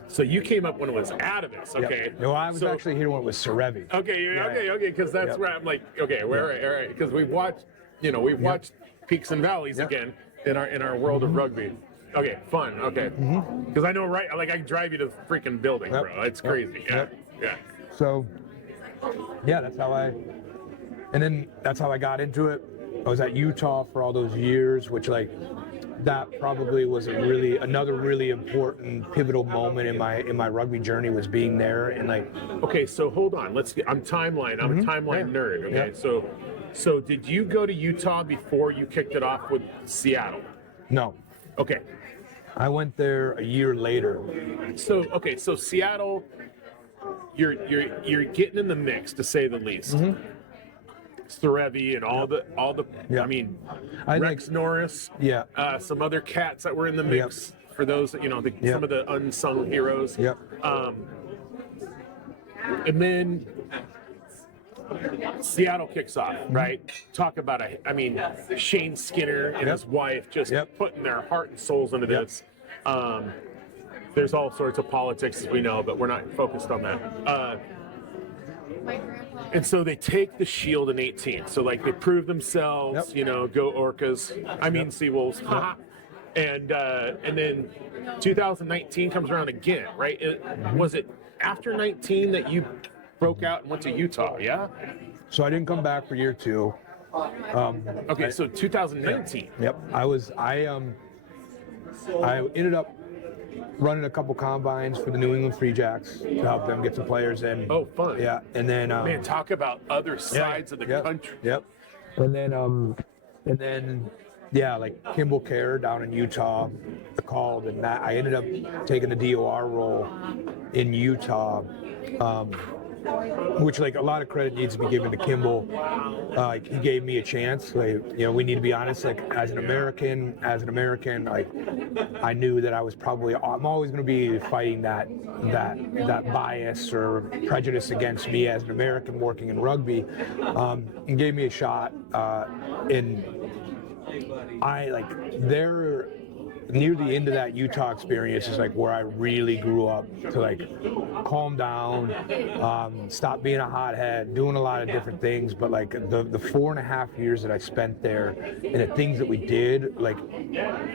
so you came up when it was Atavis, okay? No, I was actually here when it was Serevi. Okay, because that's where I'm like, okay, all right. Because we've watched, watched peaks and valleys again in our world of rugby. Okay, fun. Okay, because I know, right? I can drive you to the freaking building, bro. It's crazy. Yeah. So, that's how that's how I got into it. I was at Utah for all those years, which that probably was another really important pivotal moment in my rugby journey, was being there. And like, okay, so hold on. I'm timeline. I'm a timeline nerd. Okay, so did you go to Utah before you kicked it off with Seattle? no, Okay. I went there a year later. So Seattle, you're getting in the mix, to say the least. Starevi and all the Yeah. I mean, I Rex think, Norris, yeah, some other cats that were in the mix, for those that, some of the unsung heroes. Yep. And then Seattle kicks off, right? Talk about Shane Skinner and his wife just putting their heart and souls into this. There's all sorts of politics, as we know, but we're not focused on that. And so they take the Shield in 18. So like they prove themselves, go Orcas. I mean Seawolves. And then 2019 comes around again, right? Was it after 19 that you broke out and went to Utah? Yeah. So I didn't come back for year 2. Okay, so 2019. Yep. I ended up running a couple combines for the New England Free Jacks to help them get some players in. Oh, fun. Yeah, and then man, talk about other sides of the country. Yep. And then like Kimball Care down in Utah called, and that I ended up taking the DOR role in Utah. Which, like, a lot of credit needs to be given to Kimball. He gave me a chance. Like, we need to be honest. Like, as an American, like, I knew that I'm always going to be fighting that bias or prejudice against me as an American working in rugby. And gave me a shot. And there, near the end of that Utah experience is like where I really grew up to like calm down, stop being a hothead, doing a lot of different things. But like the 4.5 years that I spent there and the things that we did, like,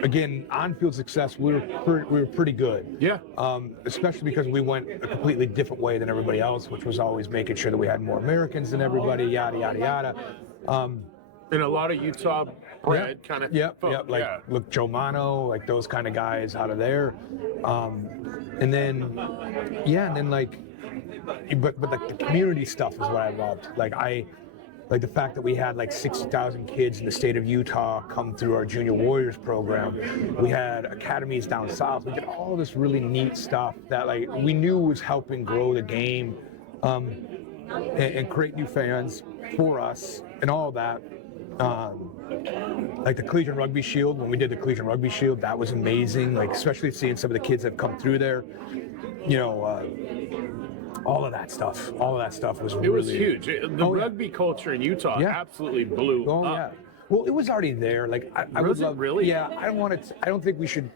again, on-field success, we were pretty good. Yeah. Especially because we went a completely different way than everybody else, which was always making sure that we had more Americans than everybody, yada, yada, yada. And a lot of Utah bred kind of folk. Look, Joe Mano, like those kind of guys out of there. And then but like the community stuff is what I loved. Like the fact that we had like 60,000 kids in the state of Utah come through our Junior Warriors program. We had academies down south. We did all this really neat stuff that like we knew was helping grow the game and create new fans for us and all that. Like the Collegiate Rugby Shield, when we did the Collegiate Rugby Shield, that was amazing. Like, especially seeing some of the kids that have come through there, all of that stuff was It was huge. The rugby culture in Utah absolutely blew up. Yeah. Well, it was already there. Like, I would love. Really? Yeah. I don't think we should.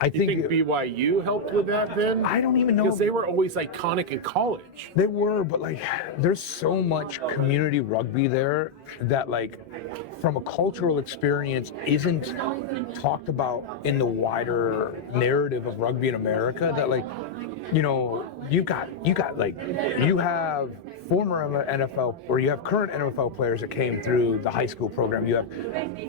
You think BYU helped with that then? I don't even know. Because they were always iconic in college. They were, but like, there's so much community rugby there that, like, from a cultural experience, isn't talked about in the wider narrative of rugby in America. That, like, you have former NFL, or you have current NFL players that came through the high school program. You have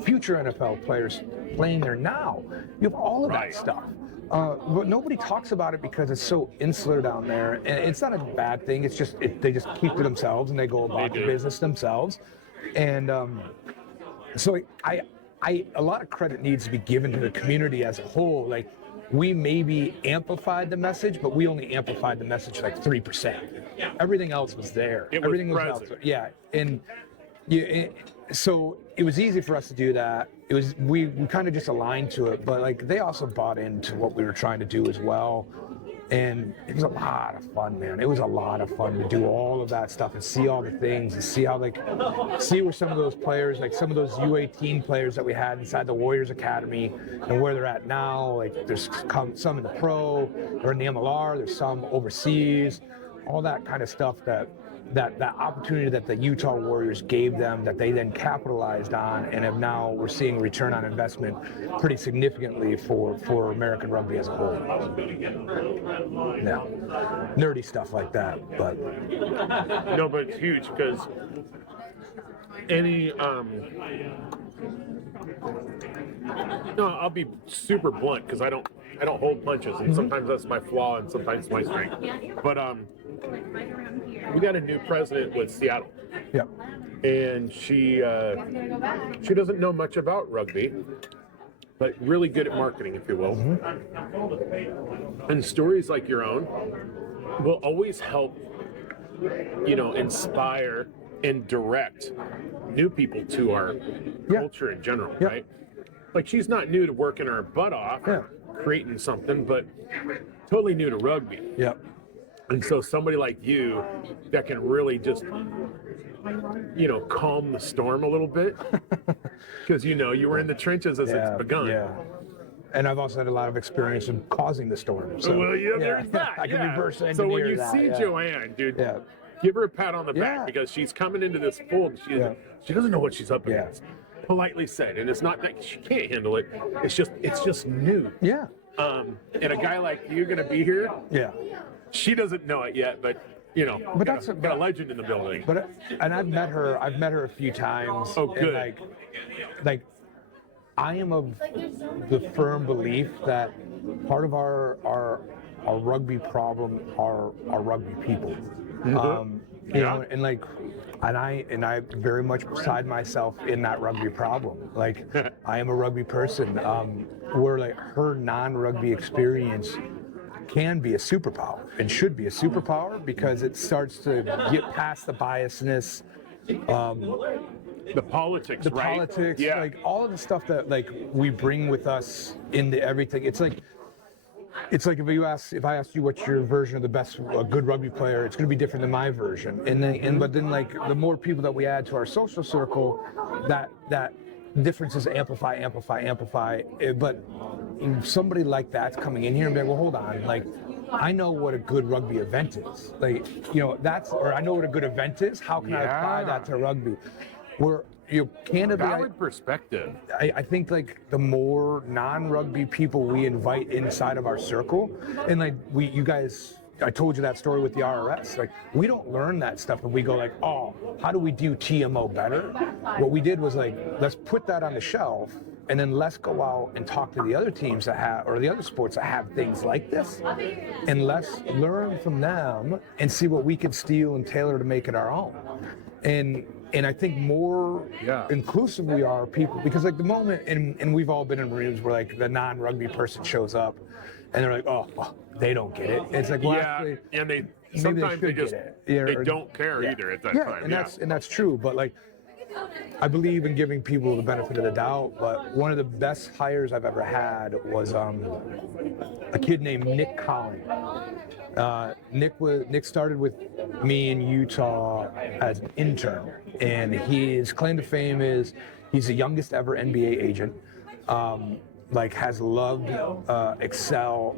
future NFL players playing there now. You have all of that stuff. But nobody talks about it because it's so insular down there. And it's not a bad thing. It's just, they just keep to themselves and they go about the business themselves. And so a lot of credit needs to be given to the community as a whole. Like, we maybe amplified the message, but we only amplified the message like 3%. Everything else was there. Everything was out there. And so it was easy for us to do that. It was we kind of just aligned to it, but like they also bought into what we were trying to do as well. And it was a lot of fun, man. It was a lot of fun to do all of that stuff and see all the things and see how see where some of those players, like some of those U18 players that we had inside the Warriors Academy and where they're at now. Like there's some in the pro, or in the MLR, there's some overseas, all that kind of stuff that opportunity that the Utah Warriors gave them, that they then capitalized on, and we're seeing return on investment pretty significantly for American rugby as a whole. Yeah, nerdy stuff like that, but no, but it's huge because No, I'll be super blunt because I don't hold punches, and sometimes that's my flaw, and sometimes my strength. But we got a new president with Seattle. Yeah. And she doesn't know much about rugby, but really good at marketing, if you will. And stories like your own will always help, inspire and direct new people to our culture in general, right? Like, she's not new to working her butt off, creating something, but totally new to rugby. Yeah. And so somebody like you that can really just, calm the storm a little bit, because, you were in the trenches as it's begun. Yeah. And I've also had a lot of experience in causing the storm. So, well, there's that. I can reverse engineer So when you that, see Joanne, dude, give her a pat on the back, because she's coming into this fold. She doesn't know what she's up against. Politely said, and it's not that she can't handle it. It's just new. Yeah. And a guy like you gonna be here. Yeah. She doesn't know it yet, but but got a legend in the building. But I've met her a few times. Oh, good. And like I am of the firm belief that part of our rugby problem are rugby people. And I very much pride myself in that rugby problem. Like, I am a rugby person. Where like her non-rugby experience can be a superpower and should be a superpower, because it starts to get past the biasness, the politics, the right? politics, Yeah. like all of the stuff that like we bring with us into everything. It's like if I asked you what's your version of a good rugby player, it's going to be different than my version. But then like the more people that we add to our social circle, that differences amplify. But somebody like that's coming in here and be like, well, hold on, like, I know what a good rugby event is. Like, I know what a good event is. How can I apply that to rugby? Where candidly, valid perspective. I think like the more non-rugby people we invite inside of our circle, and like you guys, I told you that story with the RRS. Like, we don't learn that stuff and we go like, oh, how do we do TMO better? What we did was like, let's put that on the shelf, and then let's go out and talk to the other teams that have, or the other sports that have things like this, and let's learn from them and see what we can steal and tailor to make it our own. And I think more inclusive we are people, because like the moment, and we've all been in rooms where like the non-rugby person shows up and they're like, oh, well, they don't get it. It's like, well, actually, and they maybe sometimes they just they or, don't care either at that time. And that's true. But like, I believe in giving people the benefit of the doubt. But one of the best hires I've ever had was a kid named Nick Collin. Nick started with me in Utah as an intern, and his claim to fame is he's the youngest ever NBA agent. Has loved Excel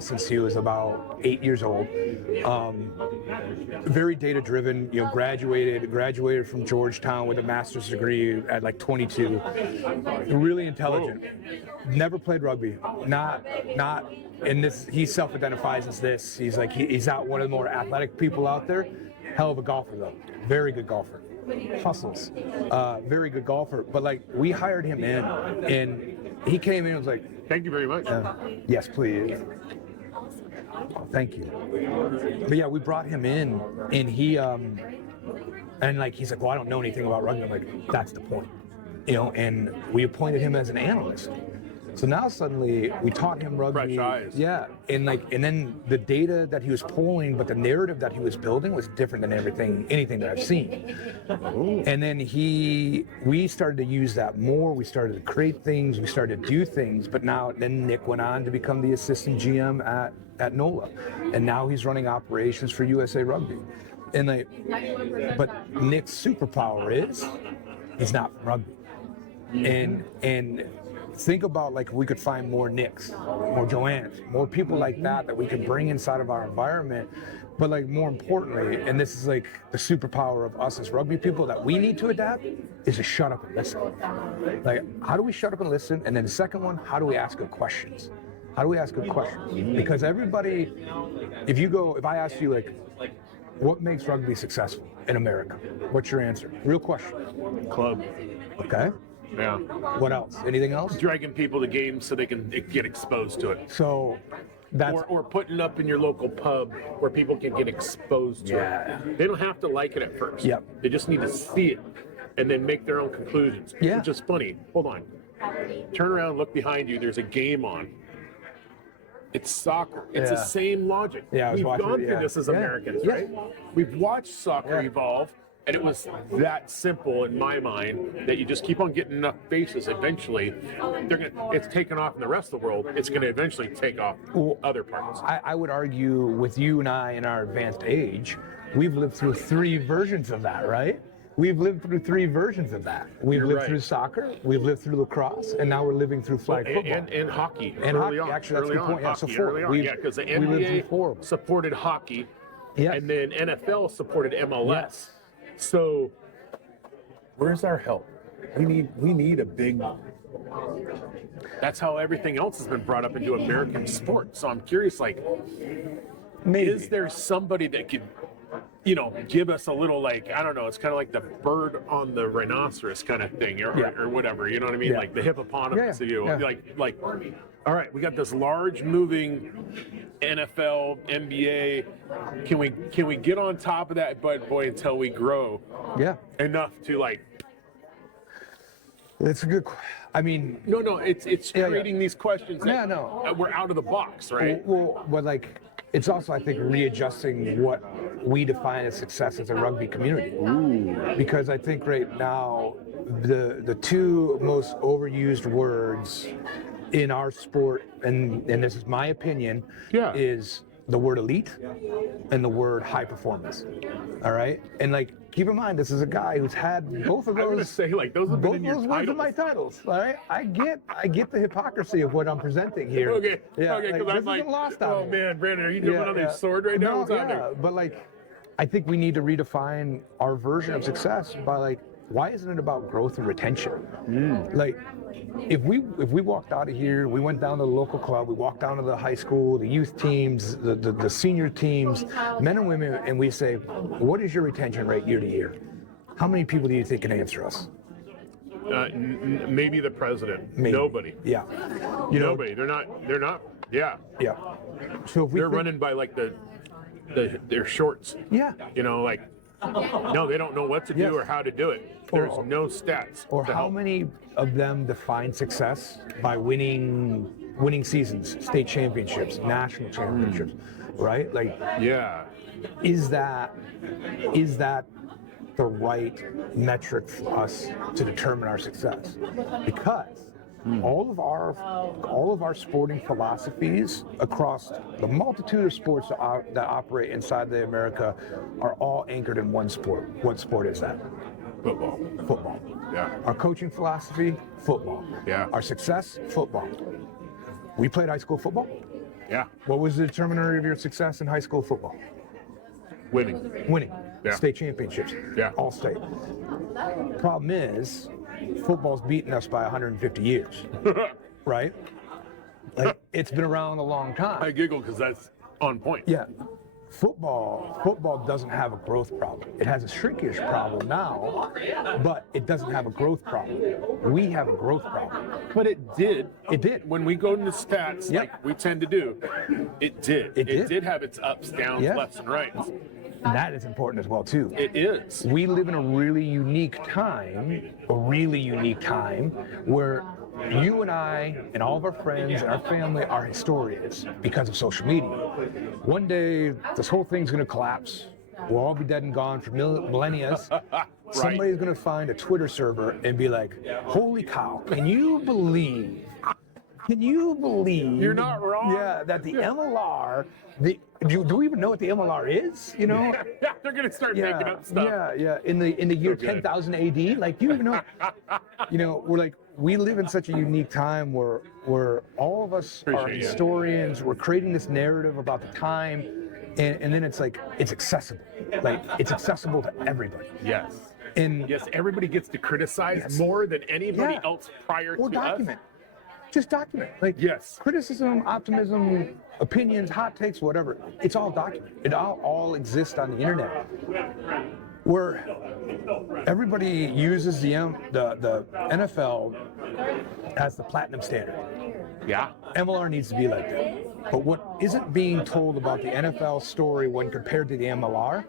since he was about 8 years old. Very data driven, graduated from Georgetown with a master's degree at like 22. Really intelligent. Never played rugby. Not and this, he self-identifies as this. He's like, he's not one of the more athletic people out there. Hell of a golfer though. Very good golfer. Hustles. Very good golfer. But like, we hired him in, and he came in and was like, thank you very much. Yes, please. Oh, thank you. But yeah, we brought him in, and he's like, well, I don't know anything about rugby. I'm like, that's the point. And we appointed him as an analyst. So now suddenly we taught him rugby. Fresh eyes. Yeah, and then the data that he was pulling, but the narrative that he was building was different than anything that I've seen. Ooh. And then we started to use that more. We started to create things. We started to do things. But then Nick went on to become the assistant GM at NOLA, and now he's running operations for USA Rugby. And but Nick's superpower is he's not from rugby, and. Think about like we could find more Nicks, more Joannes, more people like that we could bring inside of our environment. But like more importantly, and this is like the superpower of us as rugby people that we need to adapt, is to shut up and listen. Like, how do we shut up and listen? And then the second one, how do we ask good questions? How do we ask good questions? Because everybody, if I ask you like, what makes rugby successful in America? What's your answer? Real question. Club. Okay. Yeah. What else? Anything else? Dragging people to games so they can get exposed to it. So that's Or putting up in your local pub where people can get exposed to it. They don't have to like it at first. Yep. They just need to see it and then make their own conclusions. Yeah. Which is funny. Hold on. Turn around, look behind you. There's a game on. It's soccer. It's the same logic. Yeah, I was We've watching gone it, through this as Americans, right? We've watched soccer evolve, and it was that simple in my mind that you just keep on getting enough faces. Eventually, it's taken off in the rest of the world. It's going to eventually take off other parts. I would argue with you and I in our advanced age, we've lived through 3 versions of that, right? We've lived through 3 versions of that. We've lived through soccer, we've lived through lacrosse, and now we're living through flag football. And hockey. And early hockey, on. actually, that's a good point. Yeah, so Hockey 4. early on. Yeah, because the NBA supported hockey, and then NFL supported MLS. Yes. So, where's our help? We need a big. That's how everything else has been brought up into American sport. So I'm curious, like, is there somebody that could, give us a little, like, I don't know, it's kind of like the bird on the rhinoceros kind of thing, or whatever, you know what I mean? Yeah. Like the hippopotamus, Yeah. like, all right, we got this large moving NFL, NBA. Can we get on top of that, but boy, until we grow enough to, like. It's a good. I mean. No, it's creating these questions. That, we're out of the box, right? Well, but like, it's also, I think, readjusting what we define as success as a rugby community. Ooh. Because I think right now, the 2 most overused words in our sport, and this is my opinion, is the word elite and the word high performance. All right, and like, keep in mind, this is a guy who's had both of those. I'm gonna say, like, those have been in your both those words are my titles. All right, I get the hypocrisy of what I'm presenting here. Okay, yeah, okay, because I'm like, lost on man, Brandon, are you jumping on your sword right now? What's happening? But like, I think we need to redefine our version of success by, like, why isn't it about growth and retention? Like, if we walked out of here, we went down to the local club, we walked down to the high school, the youth teams, the senior teams, men and women, and we say, what is your retention rate year to year? How many people do you think can answer us? Maybe the president. Maybe. Nobody. Yeah. Nobody. They're not. Yeah. Yeah. So if they're running by, like, their shorts. Yeah. Like, no, they don't know what to do or how to do it. There's no stats. Or how many of them define success by winning seasons, state championships, national championships, right? Like, is that the right metric for us to determine our success? Because all of our sporting philosophies across the multitude of sports that operate inside the America are all anchored in one sport. What sport is that? Football. Football. Yeah. Our coaching philosophy, football. Yeah. Our success, football. We played high school football. Yeah. What was the determiner of your success in high school football? Winning. Yeah. State championships. Yeah. All state. Problem is, football's beaten us by 150 years. Right? Like, it's been around a long time. I giggle because that's on point. Yeah. Football doesn't have a growth problem. It has a shrinkage problem now, but it doesn't have a growth problem. We have a growth problem. But it did. It did. When we go into stats, like we tend to do, it did. It did have its ups, downs, lefts, and rights. That is important as well, too. It is. We live in a really unique time where you and I and all of our friends and our family are historians because of social media. One day, this whole thing's going to collapse. We'll all be dead and gone for millennia. Somebody's going to find a Twitter server and be like, holy cow, can you believe You're not wrong. Yeah, that the MLR, do we even know what the MLR is? Yeah, they're gonna start making up stuff. Yeah. In the year 10,000 AD, like, do you even know? We're like, we live in such a unique time where all of us are historians. We're creating this narrative about the time, and then it's like, it's accessible. Like, it's accessible to everybody. Yes. And yes, everybody gets to criticize more than anybody else prior to document. us. Just document. Like, criticism, optimism, opinions, hot takes, whatever. It's all documented. It all exists on the internet. where everybody uses the NFL as the platinum standard. Yeah. MLR needs to be like that. But what isn't being told about the NFL story when compared to the MLR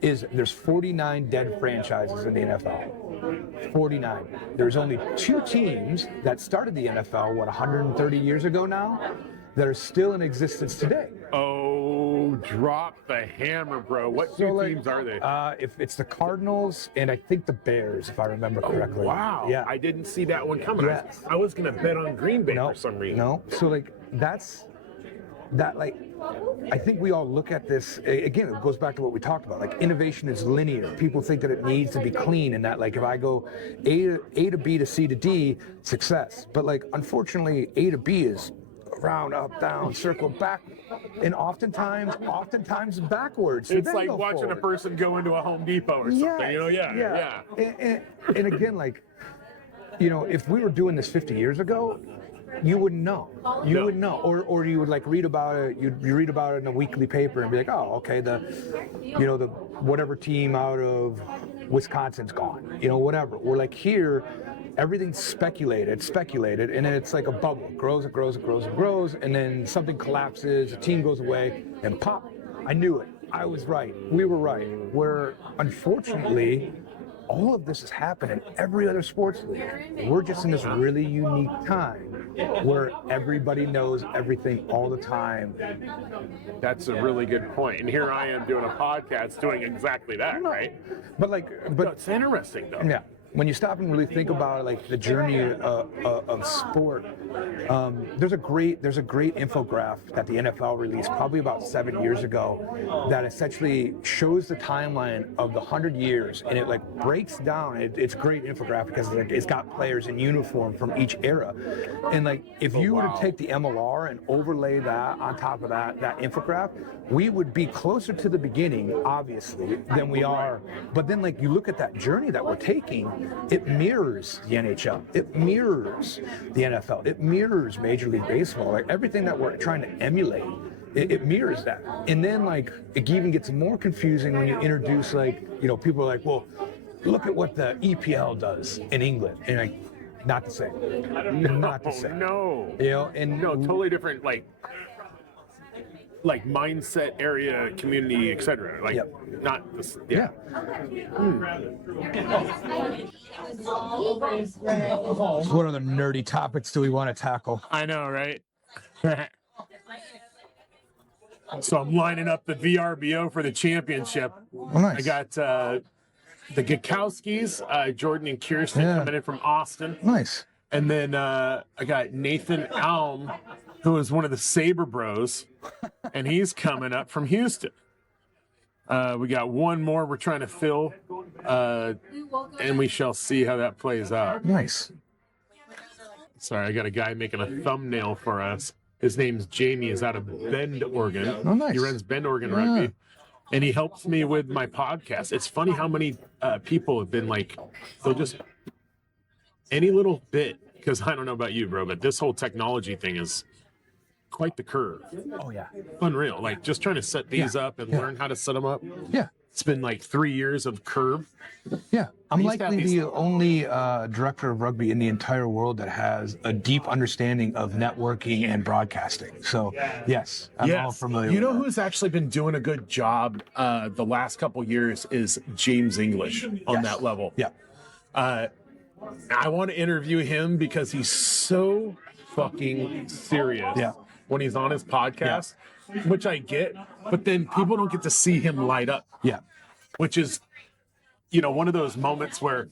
is there's 49 dead franchises in the NFL. 49. There's only 2 teams that started the NFL, 130 years ago now, that are still in existence today. Oh, drop the hammer, bro. What two teams are they? If it's the Cardinals and I think the Bears, if I remember correctly. Wow. Yeah. I didn't see that one coming. Yes. I was going to bet on Green Bay for some reason. No. So, like, I think we all look at this, again, it goes back to what we talked about. Like, innovation is linear. People think that it needs to be clean and that, like, if I go A to B to C to D, success. But, like, unfortunately, A to B is round, up, down, circle, back, and oftentimes backwards. It's like watching a person go into a Home Depot or something. Yes, You know, yeah. And again, like, you know, if we were doing this 50 years ago, you wouldn't know. You wouldn't know, or you would like read about it. You read about it in a weekly paper and be like, oh, okay, the whatever team out of Wisconsin's gone. You know, whatever. We're like here. Everything's speculated, and then it's like a bubble. It grows, and then something collapses, a team goes away, and pop, I knew it. I was right. We were right. Where, unfortunately, all of this has happened in every other sports league. We're just in this really unique time where everybody knows everything all the time. That's a really good point. And here I am doing a podcast doing exactly that, right? But It's interesting, though. Yeah. When you stop and really think about like the journey of sport, there's a great infographic that the NFL released probably about 7 years ago that essentially shows the timeline of the 100 years, and it like breaks down. It's a great infographic because it's got players in uniform from each era, and like if you were to take the MLR and overlay that on top of that infographic, we would be closer to the beginning, obviously, than we are. But then like you look at that journey that we're taking. It mirrors the NHL. It mirrors the NFL. It mirrors Major League Baseball. Like everything that we're trying to emulate, it mirrors that. And then like it even gets more confusing when you introduce like, you know, people are like, well, look at what the EPL does in England. And like, not the same. Not the same. No. You know, and totally different like mindset, area, community, etc. Like not this. Yeah. What other nerdy topics do we want to tackle? I know, right? So I'm lining up the VRBO for the championship. Oh, nice. I got the Gakowskis, Jordan and Kirsten coming in from Austin. Nice. And then I got Nathan Alm, who is one of the Sabre Bros, and he's coming up from Houston. We got one more we're trying to fill, and we shall see how that plays out. Nice. Sorry, I got a guy making a thumbnail for us. His name's Jamie. He's out of Bend, Oregon. Oh, nice. He runs Bend, Oregon Rugby, and he helps me with my podcast. It's funny how many people have been like, they'll just any little bit, because I don't know about you, bro, but this whole technology thing is quite the curve. Oh, yeah. Unreal. Like just trying to set these up and learn how to set them up. Yeah. It's been like 3 years of curve. Yeah. I'm likely the only director of rugby in the entire world that has a deep understanding of networking and broadcasting. So, yes, I'm all familiar with that. Who's actually been doing a good job the last couple years is James English on that level. Yeah. I want to interview him because he's so fucking serious when he's on his podcast, which I get, but then people don't get to see him light up. Yeah. Which is, one of those moments where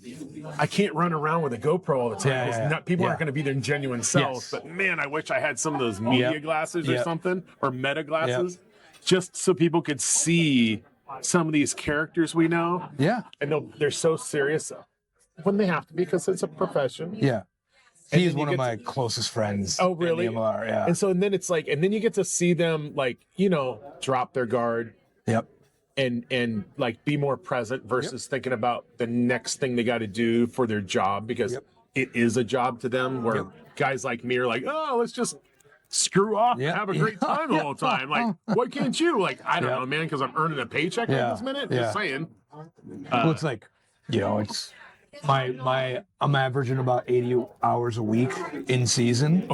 I can't run around with a GoPro all the time. People aren't going to be their genuine selves, but man, I wish I had some of those media glasses or something, or meta glasses, just so people could see some of these characters we know. Yeah. And they're so serious when they have to be, because it's a profession. Yeah. He's one of my closest friends. Oh, really? In the MLR, yeah. And so, and then it's like, and then you get to see them like, drop their guard. Yep. And like be more present versus thinking about the next thing they got to do for their job, because it is a job to them, where guys like me are like, oh, let's just screw off and have a great time the whole time. Like, why can't you? Like, I don't know, man, because I'm earning a paycheck at this minute. Just saying. Well, it's like, it's I'm averaging about 80 hours a week in season.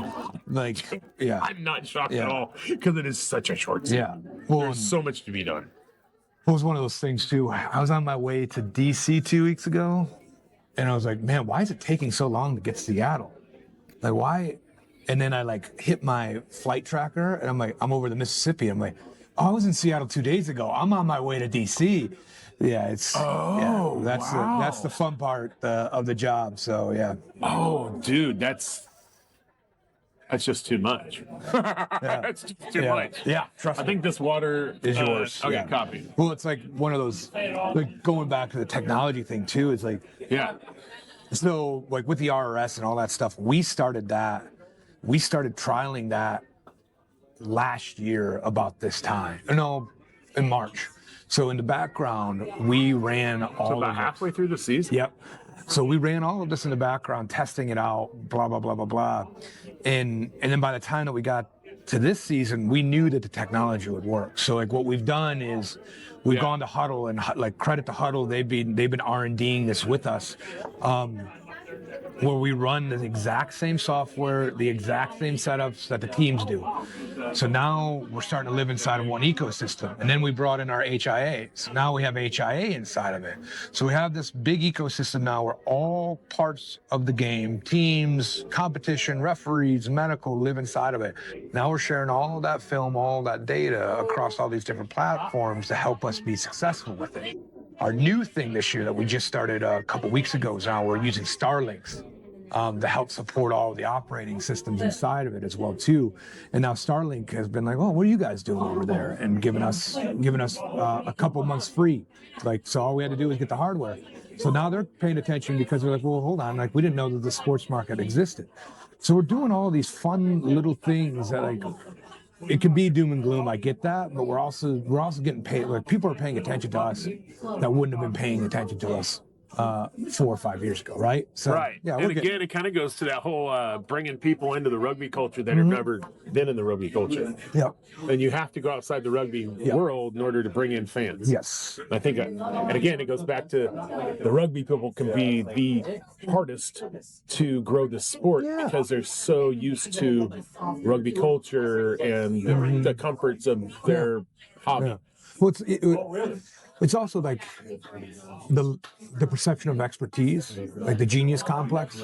Like, yeah. I'm not shocked at all because it is such a short season. Yeah. Well, There's so much to be done. It was one of those things too. I was on my way to DC 2 weeks ago, and I was like, man, why is it taking so long to get to Seattle? Like, why? And then I like hit my flight tracker, and I'm like, I'm over the Mississippi. I'm like, oh, I was in Seattle 2 days ago. I'm on my way to DC. Yeah, that's the fun part of the job. So yeah. Oh, dude, that's just too much. That's just too much. Yeah, trust me. I think this water is yours. Okay, yeah. copy. Well, it's like one of those, like going back to the technology thing too. Is like, so like with the RRS and all that stuff, we started trialing that last year about this time. No, in March. So in the background, we ran all about halfway through the season. Yep. So we ran all of this in the background, testing it out, blah, blah, blah, blah, blah. And then by the time that we got to this season, we knew that the technology would work. So like what we've done is we've gone to Huddle, and like credit to Huddle, they've been R&Ding this with us. Where we run the exact same software, the exact same setups that the teams do. So now we're starting to live inside of one ecosystem. And then we brought in our HIA. So now we have HIA inside of it. So we have this big ecosystem now where all parts of the game, teams, competition, referees, medical, live inside of it. Now we're sharing all of that film, all that data across all these different platforms to help us be successful with it. Our new thing this year that we just started a couple weeks ago is now we're using Starlinks to help support all of the operating systems inside of it as well too. And now Starlink has been like, oh, what are you guys doing over there? And giving us a couple months free. Like, so all we had to do was get the hardware. So now they're paying attention because they're like, well, hold on, like we didn't know that the sports market existed. So we're doing all these fun little things that like, it can be doom and gloom. I get that, but we're also getting paid. Like people are paying attention to us that wouldn't have been paying attention to us 4 or 5 years ago, right? So, right. Yeah. And again, it kind of goes to that whole bringing people into the rugby culture that have never been in the rugby culture. Yeah. And you have to go outside the rugby world in order to bring in fans. Yes. I think, and again, it goes back to the rugby people can be the hardest to grow the sport because they're so used to rugby culture and the comforts of their hobby. Yeah. Well, it's also like the perception of expertise, like the genius complex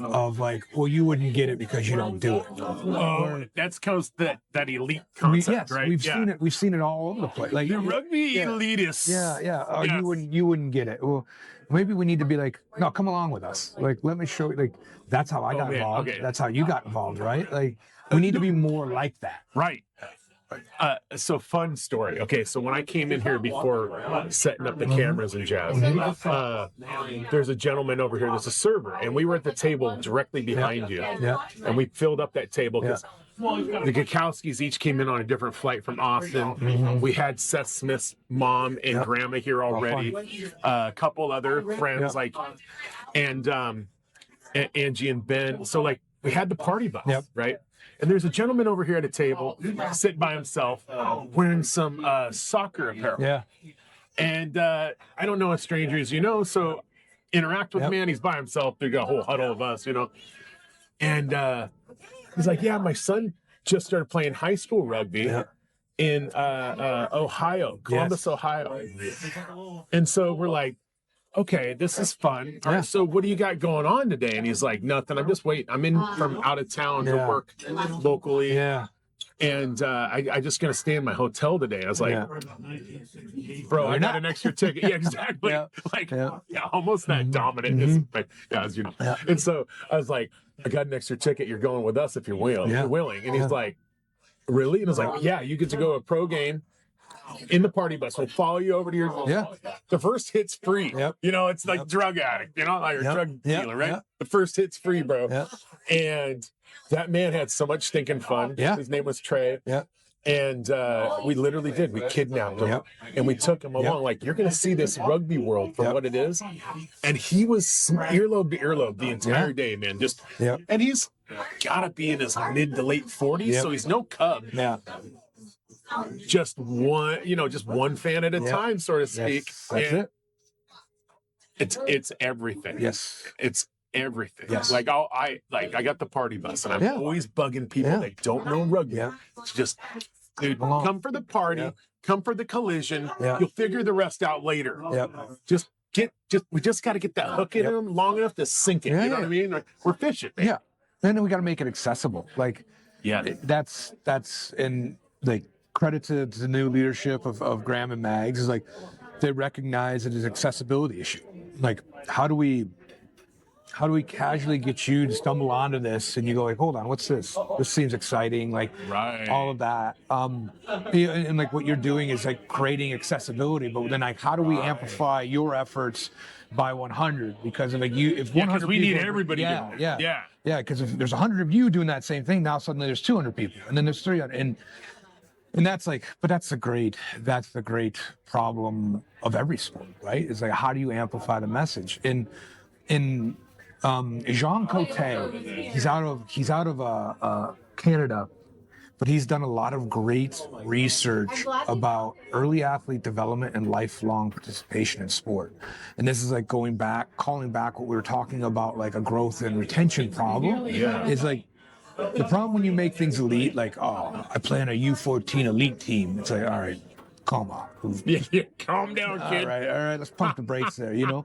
of like, well, you wouldn't get it because you don't do it. Oh, that's because that elite concept, right? We've seen it all over the place. Like the rugby elitists. Yeah. Oh, you wouldn't get it. Well, maybe we need to be like, no, come along with us. Like, let me show you. Like, that's how I got involved. Okay. That's how you got involved, right? Like, we need to be more like that. Right. So fun story. Okay, so when I came in here before setting up the cameras and jazz, there's a gentleman over here, there's a server, and we were at the table directly behind you. Yeah. And we filled up that table because the Gakowskis each came in on a different flight from Austin. We had Seth Smith's mom and grandma here already. A couple other friends and Angie and Ben. So like we had the party bus, right? And there's a gentleman over here at a table, sitting by himself, wearing some soccer apparel. Yeah. And I don't know a stranger as you know, so interact with him, and he's by himself. There's a whole huddle of us, And he's like, yeah, my son just started playing high school rugby in Ohio, Columbus, Ohio. And so we're like, okay, this is fun. All right, so what do you got going on today? And he's like, nothing. I'm just waiting. I'm in from out of town to work locally. Yeah. And I just going to stay in my hotel today. I was like, bro, I got an extra ticket. Yeah, exactly. Almost that dominant. But as you know. And so I was like, I got an extra ticket. You're going with us if you're willing. And he's like, really? And I was like, yeah, you get to go to a pro game in the party bus. We'll follow you over to your the first hit's free. It's like drug addict, like your drug dealer, right? The first hit's free, bro. And that man had so much stinking fun. His name was Trey. And we literally did. We kidnapped him and we took him along. Like, you're going to see this rugby world for what it is. And he was earlobe to earlobe the entire day, man. Just and he's got to be in his mid to late 40s, so he's no cub. Just one fan at a time, so to speak. That's it. It's everything. Yes. It's everything. Yes. Like I got the party bus, and I'm always bugging people that don't know rugby. To just, dude, come for the party, come for the collision. You'll figure the rest out later. We just got to get that hook in them long enough to sink it. You know what I mean? Like, we're fishing. Man. Yeah. And then we got to make it accessible. Like, that's and like credit to the new leadership of Graham and Mags is like they recognize it as an accessibility issue. Like, how do we casually get you to stumble onto this and you go like, hold on, what's this? This seems exciting, like all of that. And like what you're doing is like creating accessibility, but then like how do we amplify your efforts by 100? Because if if 100 we people, need everybody doing it. because if there's 100 of you doing that same thing, now suddenly there's 200 people, and then there's 300, and that's like, but that's the great problem of every sport, right? Is like, how do you amplify the message? In Jean Courtright, he's out of Canada, but he's done a lot of great research about early athlete development and lifelong participation in sport. And this is like calling back what we were talking about, like a growth and retention problem. Is like the problem when you make things elite, like, oh, I play on a U14 elite team. It's like, all right, calm on. Calm down, kid. All right, let's pump the brakes there, But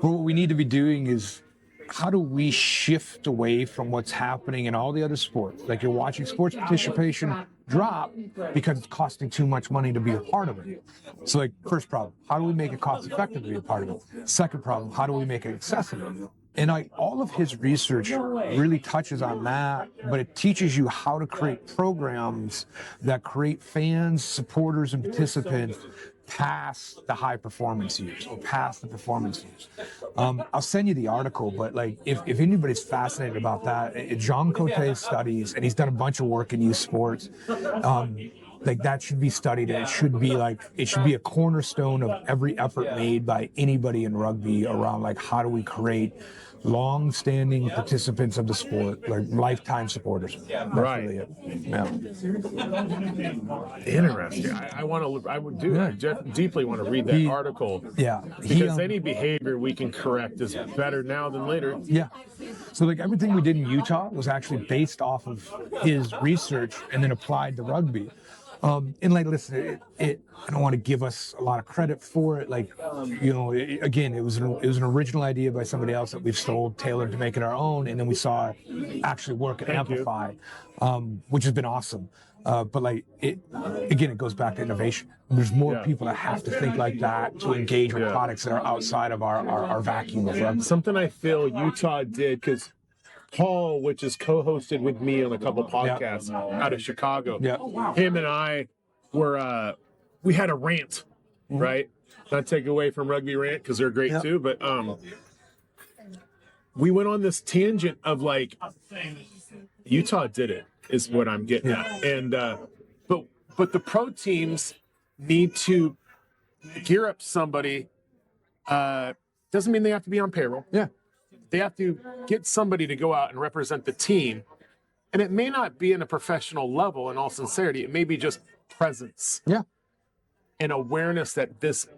what we need to be doing is, how do we shift away from what's happening in all the other sports? Like, you're watching sports participation drop because it's costing too much money to be a part of it. So, like, first problem, how do we make it cost effective to be a part of it? Second problem, how do we make it accessible? And all of his research really touches on that, but it teaches you how to create programs that create fans, supporters, and participants past the high performance years or past the performance years. I'll send you the article, but like if anybody's fascinated about that, Jean Courtright's studies, and he's done a bunch of work in youth sports, like that should be studied, and it should be a cornerstone of every effort made by anybody in rugby around like, how do we create long-standing participants of the sport, like lifetime supporters. That's really it. Interesting. I would deeply want to read that article. Because any behavior we can correct is better now than later. So like everything we did in Utah was actually based off of his research and then applied to rugby. And like, listen, I don't want to give us a lot of credit for it. Like, again, it was an original idea by somebody else that we've tailored to make it our own, and then we saw it actually work and amplify, which has been awesome. But like, it goes back to innovation. There's more people that have to think like that to engage with products that are outside of our vacuum of rugby. Something I feel Utah did, because Paul, which is co-hosted with me on a couple podcasts out of Chicago. Him and I were, we had a rant, right? Not take away from Rugby Rant, because they're great too, but we went on this tangent of like, Utah did it, is what I'm getting at. And, but the pro teams need to gear up somebody, doesn't mean they have to be on payroll. They have to get somebody to go out and represent the team. And it may not be in a professional level, in all sincerity. It may be just presence. And awareness that this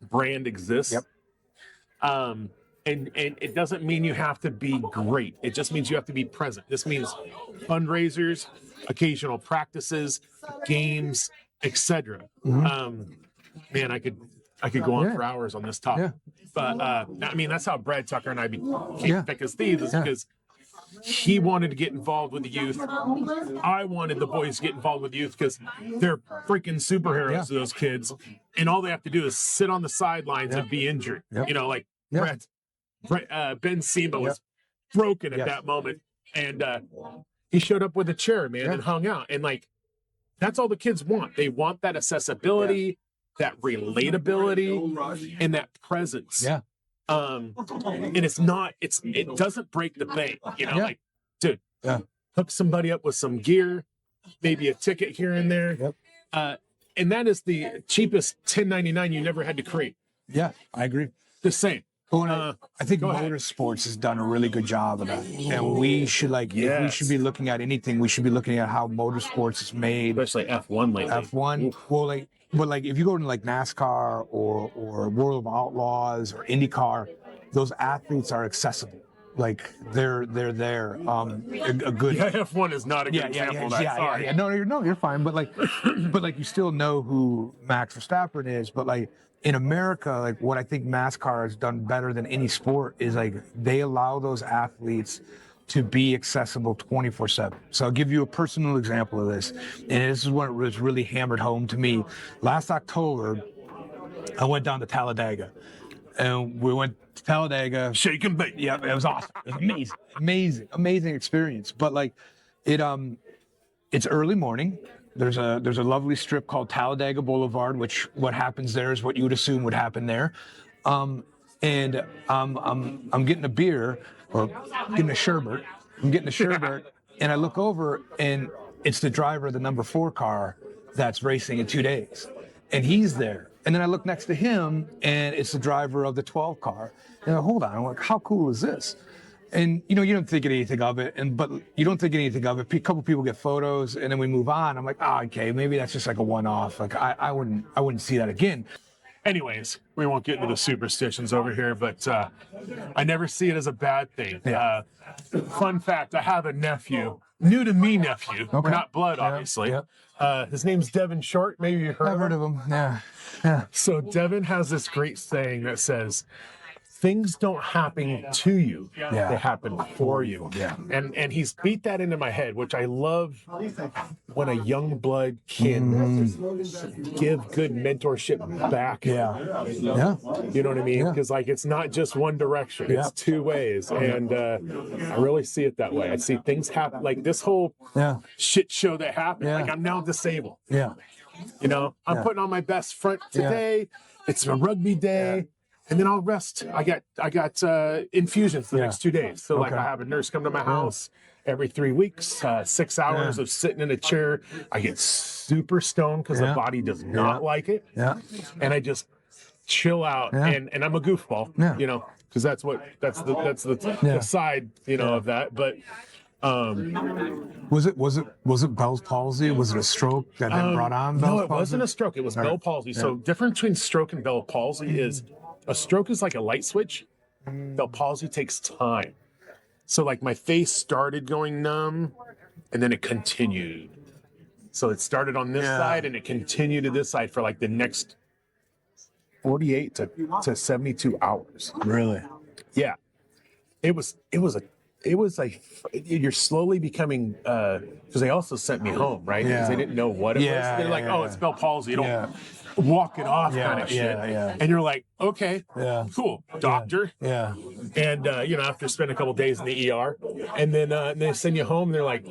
brand exists. And it doesn't mean you have to be great. It just means you have to be present. This means fundraisers, occasional practices, games, etc. Man, I could go on for hours on this topic. But I mean, that's how Brad Tucker and I became thick as thieves, is because he wanted to get involved with the youth. I wanted the boys to get involved with youth because they're freaking superheroes to those kids, and all they have to do is sit on the sidelines and be injured. Like Ben Sema was broken at that moment, and he showed up with a chair, man, and hung out. And like, that's all the kids want. They want that accessibility, that relatability, and that presence. And it doesn't break the bank, like, dude, hook somebody up with some gear, maybe a ticket here and there. And that is the cheapest $10.99 you never had to create. I agree. The same. Well, I think motorsports has done a really good job of that, and we should if we should be looking at anything, we should be looking at how motorsports is made, especially F1 lately. F1, well, but if you go to NASCAR or World of Outlaws or IndyCar, those athletes are accessible. Like they're there. A good F1 is not a good example of that. Sorry. No, you're fine. But you still know who Max Verstappen is. But in America, what I think NASCAR has done better than any sport is they allow those athletes to be accessible 24/7. So I'll give you a personal example of this, and this is what was really hammered home to me. Last October, I went down to Talladega, and we went to Talladega. Shake and bake. Yeah, it was awesome. It was amazing experience. But it's early morning. There's a lovely strip called Talladega Boulevard, which what happens there is what you would assume would happen there. And I'm getting a beer or getting a sherbet. I'm getting a sherbet, and I look over, and it's the driver of the number 4 car that's racing in 2 days, and he's there. And then I look next to him, and it's the driver of the 12 car. And hold on, I'm like, how cool is this? And you don't think anything of it, but you don't think anything of it. A couple people get photos, and then we move on. I'm like, okay, maybe that's just a one-off. I wouldn't see that again. Anyways, we won't get into the superstitions over here, but I never see it as a bad thing. Yeah. Fun fact: I have a nephew, new to me nephew. Okay. We're not blood, obviously. Yeah. His name's Devin Short. Maybe you heard. I've heard of him. Yeah. So Devin has this great saying that says, things don't happen to you, they happen for you. Yeah. And he's beat that into my head, which I love when a young blood can give good mentorship back. Yeah. You know what I mean? Because it's not just one direction, it's two ways. And I really see it that way. I see things happen, like this whole shit show that happened. I'm now disabled. Yeah. I'm putting on my best front today. It's a rugby day. And then I'll rest. I got infusions the next 2 days. So I have a nurse come to my house every 3 weeks, 6 hours of sitting in a chair. I get super stoned because the body does not like it. Yeah. And I just chill out. And I'm a goofball, because that's the side, of that. But was it Bell's palsy? Was it a stroke that had brought on Bell's palsy? No, it wasn't a stroke. It was Bell's palsy. So difference between stroke and Bell's palsy is a stroke is like a light switch. Bell's palsy takes time. So my face started going numb, and then it continued. So it started on this side, and it continued to this side for the next 48 to 72 hours. Really? Yeah. It was you're slowly becoming, because they also sent me home, right? Because they didn't know what it was. They're it's Bell's palsy. You don't walk it off kind of shit. And you're like, okay, cool, doctor. Yeah. And, after spending a couple days in the ER, and then they send you home, and they're like,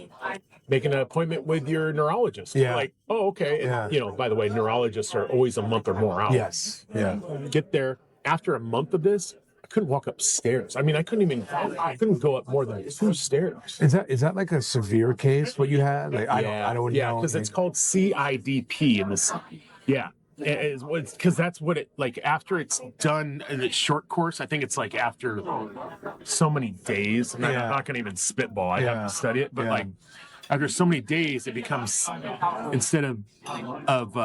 making an appointment with your neurologist. Yeah. You're like, oh, okay. And, by the way, neurologists are always a month or more out. Yes. Yeah. Get there. After a month of this, I couldn't walk upstairs. I mean, I couldn't go up more than 2 stairs. Is that like a severe case, what you had? I don't know. Yeah, because it's called CIDP in this. Yeah. Because that's what it, after it's done in its short course, I think it's after so many days, and I'm not going to even spitball, I have to study it, but after so many days, it becomes, instead of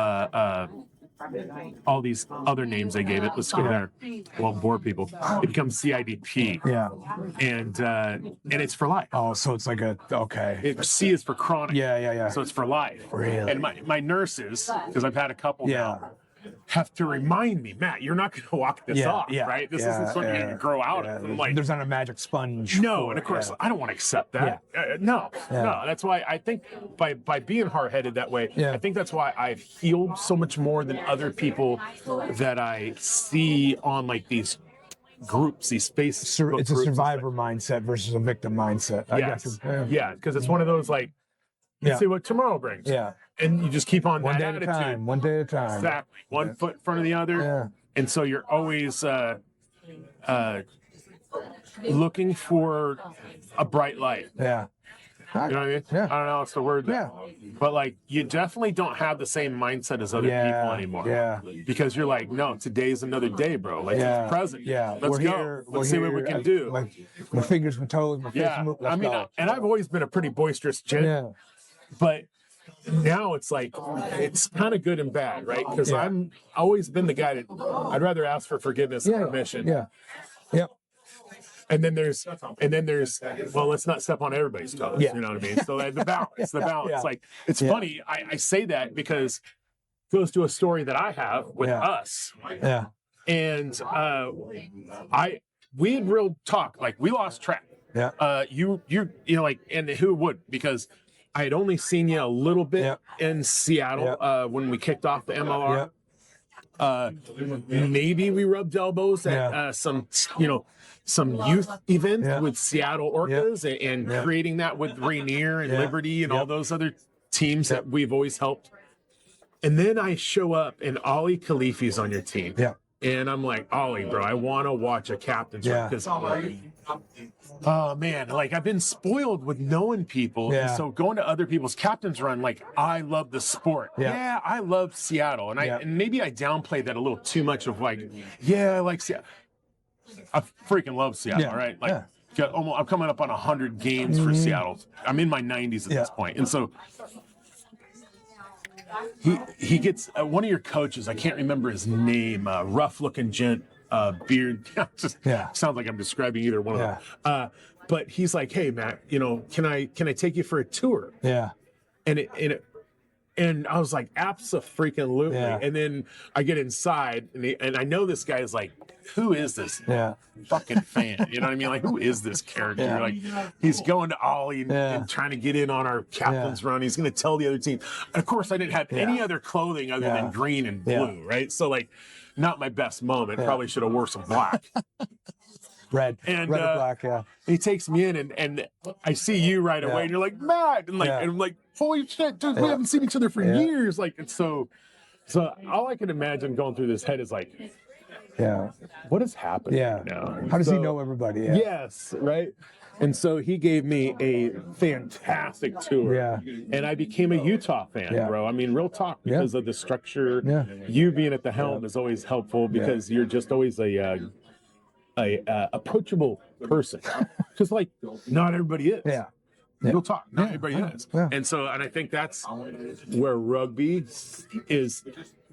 all these other names they gave it, let's go there, won't bore people, it becomes CIDP. Yeah. And it's for life. Oh, so it's C is for chronic. Yeah. So it's for life. Really? And my nurses, because I've had a couple now, have to remind me, Matt, you're not going to walk this off, right? This isn't something you're going to grow out of. I'm there's not a magic sponge. No, and of course, I don't want to accept that. No. That's why I think by being hard-headed that way, I think that's why I've healed so much more than other people that I see on these groups, these spaces. It's a survivor mindset versus a victim mindset. I guess. Yeah, because it's one of those let's see what tomorrow brings. Yeah. And you just keep on one that day attitude. At a time. One day at a time. Exactly. One foot in front of the other. Yeah. And so you're always looking for a bright light. Yeah. You know what I mean? Yeah. I don't know what's the word. Yeah. But like, you definitely don't have the same mindset as other people anymore. Yeah. Because you're like, no, today's another day, bro. Like, it's present. Yeah. Let's go. Let's see what we can do. My fingers, my toes, my face. Yeah. Let's go. And I've always been a pretty boisterous gent. Yeah. But now it's like, it's kind of good and bad, right? Because I'm always been the guy that I'd rather ask for forgiveness and permission. Yeah. Yep. And then there's, well, let's not step on everybody's toes. Yeah. You know what I mean? So the balance. Yeah. Like, it's funny. I say that because it goes to a story that I have with us. Yeah. And we had real talk. Like, we lost track. Yeah. You know, like, and who would? Because I had only seen you a little bit in Seattle when we kicked off the MLR. Maybe we rubbed elbows at some youth event with Seattle Orcas and creating that with Rainier and Liberty and all those other teams that we've always helped. And then I show up and Ollie Khalifi's on your team. Yeah. And I'm like, Ollie, bro, I want to watch a captain's run because, oh man, like I've been spoiled with knowing people. Yeah. And so going to other people's captain's run, like I love the sport. Yeah, I love Seattle. And and maybe I downplayed that a little too much of like, I like Seattle. I freaking love Seattle, right? Like I'm coming up on 100 games for Seattle. I'm in my 90s at this point. And so he gets one of your coaches, I can't remember his name, rough looking gent, beard. Sounds like I'm describing either one of them. But he's like, hey Matt, can I take you for a tour? Yeah. And I was like, abso-freaking-lutely. And then I get inside, and I know this guy is like, who is this fucking fan? You know what I mean? Like, who is this character? Like, he's going to Ollie and trying to get in on our captain's run. He's going to tell the other team. And of course, I didn't have any other clothing other than green and blue, right? So, like, not my best moment. Probably should have wore some black. Red or black, He takes me in, and I see you right away, and you're like, Matt, and I'm like, holy shit, dude, we haven't seen each other for years. Like, it's so all I can imagine going through this head is like, what is happening now? How does he know everybody? Yes, right. And so he gave me a fantastic tour. And I became a Utah fan, bro. I mean, real talk, because of the structure. You being at the helm is always helpful because you're just always a approachable person, because like not everybody is. Real talk, not everybody is. And I think that's where rugby is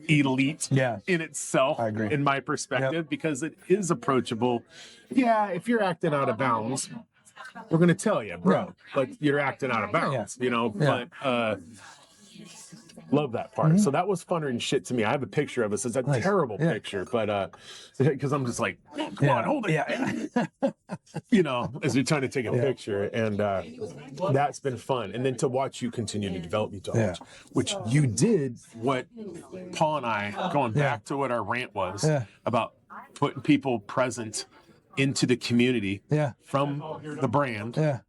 elite in itself. I agree. In my perspective, because it is approachable. If you're acting out of bounds, we're gonna tell you, bro, but you're acting out of bounds, but love that part. So that was funner and shit to me. I have a picture of us. It's a terrible picture, but because I'm just like, come on, hold it. As you're trying to take a picture, and that's been fun. And then to watch you continue to develop me, which you did. What Paul and I, going back to what our rant was about putting people present into the community from the brand.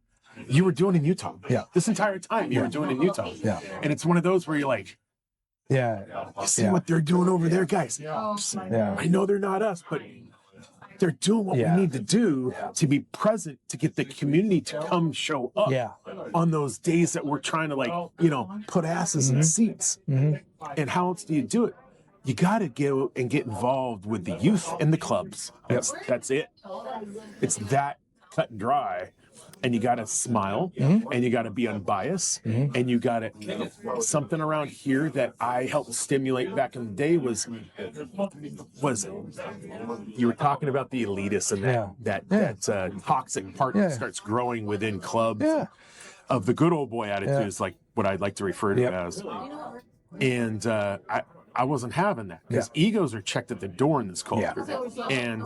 You were doing in Utah. This entire time you were doing in Utah. And it's one of those where you're like, you see what they're doing over there, guys. I know they're not us, but they're doing what we need to do to be present, to get the community to come show up on those days that we're trying to put asses in seats. And how else do you do it? You got to go and get involved with the youth and the clubs. That's it. It's that cut and dry. And you got to smile, and you got to be unbiased, and you got to something around here that I helped stimulate back in the day was you were talking about the elitists and that toxic part that starts growing within clubs of the good old boy attitude is like what I'd like to refer to as, and I wasn't having that because egos are checked at the door in this culture. And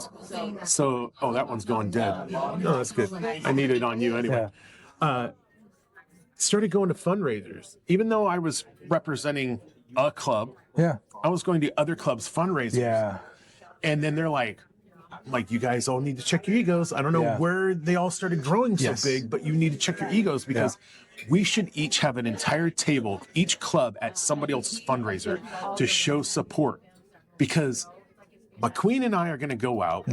so, that one's going dead. No, that's good. I need it on you anyway. Started going to fundraisers. Even though I was representing a club, I was going to other clubs' fundraisers. And then they're like, you guys all need to check your egos. I don't know where they all started growing so big, but you need to check your egos because we should each have an entire table, each club at somebody else's fundraiser to show support. Because McQueen and I are going to go out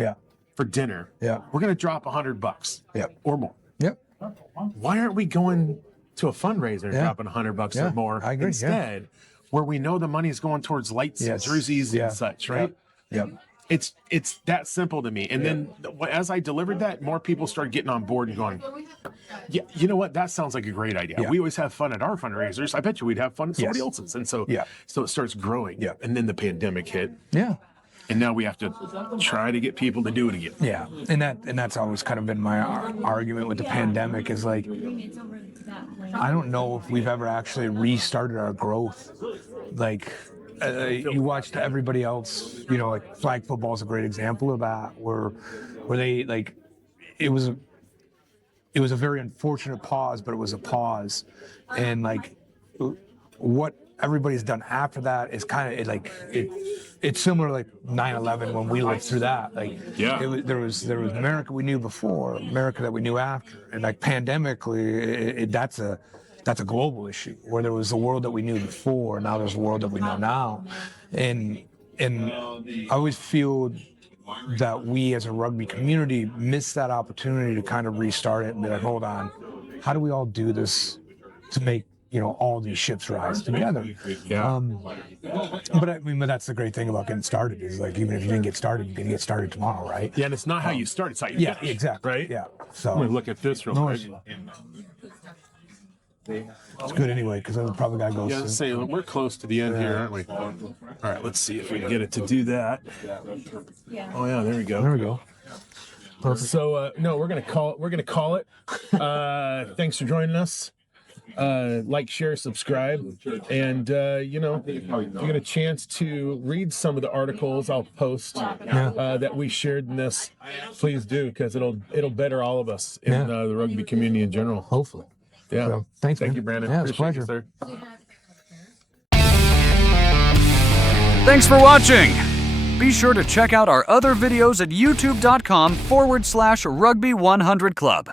for dinner. We're going to drop $100 or more. Why aren't we going to a fundraiser and dropping $100 Yeah, or more I agree, instead, where we know the money's going towards lights and jerseys and such, right? Yep. It's that simple to me. And then as I delivered that, more people started getting on board and going, yeah, you know what? That sounds like a great idea. Yeah. We always have fun at our fundraisers. I bet you we'd have fun at somebody else's. And so, so it starts growing. Yeah. And then the pandemic hit. Yeah. And now we have to try to get people to do it again. Yeah. And that's always kind of been my argument with the pandemic is like, I don't know if we've ever actually restarted our growth. Like, you watched everybody else, you know, like flag football is a great example of that, where they like, it was a very unfortunate pause, but it was a pause, and like what everybody's done after that is kind of like it's similar to like 9/11 when we lived through that. Like there was America we knew before, America that we knew after, and like pandemically, that's a global issue where there was the world that we knew before, now there's a world that we know now, and I always feel that we as a rugby community missed that opportunity to kind of restart it and be like, hold on, how do we all do this to make, you know, all these ships rise together? But I mean, but that's the great thing about getting started is like, even if you didn't get started, you can get started tomorrow, right? Yeah, and it's not how you start, it's how you finish. Exactly. Right? Yeah. So I'm gonna look at this real quick. It's good anyway, because I probably gotta go soon. Say we're close to the end here, aren't we? All right, let's see if we can get it to do that. Oh yeah, there we go. There we go. Perfect. So no, we're gonna call it. Thanks for joining us. Like, share, subscribe, and you know, if you get a chance to read some of the articles I'll post that we shared in this, please do, because it'll better all of us in the rugby community in general. Hopefully. Yeah. So, thanks, Thank man. you, Brandon. Yeah, it's a Appreciate pleasure. you, sir. Thanks for watching. Be sure to check out our other videos at youtube.com/rugby100club.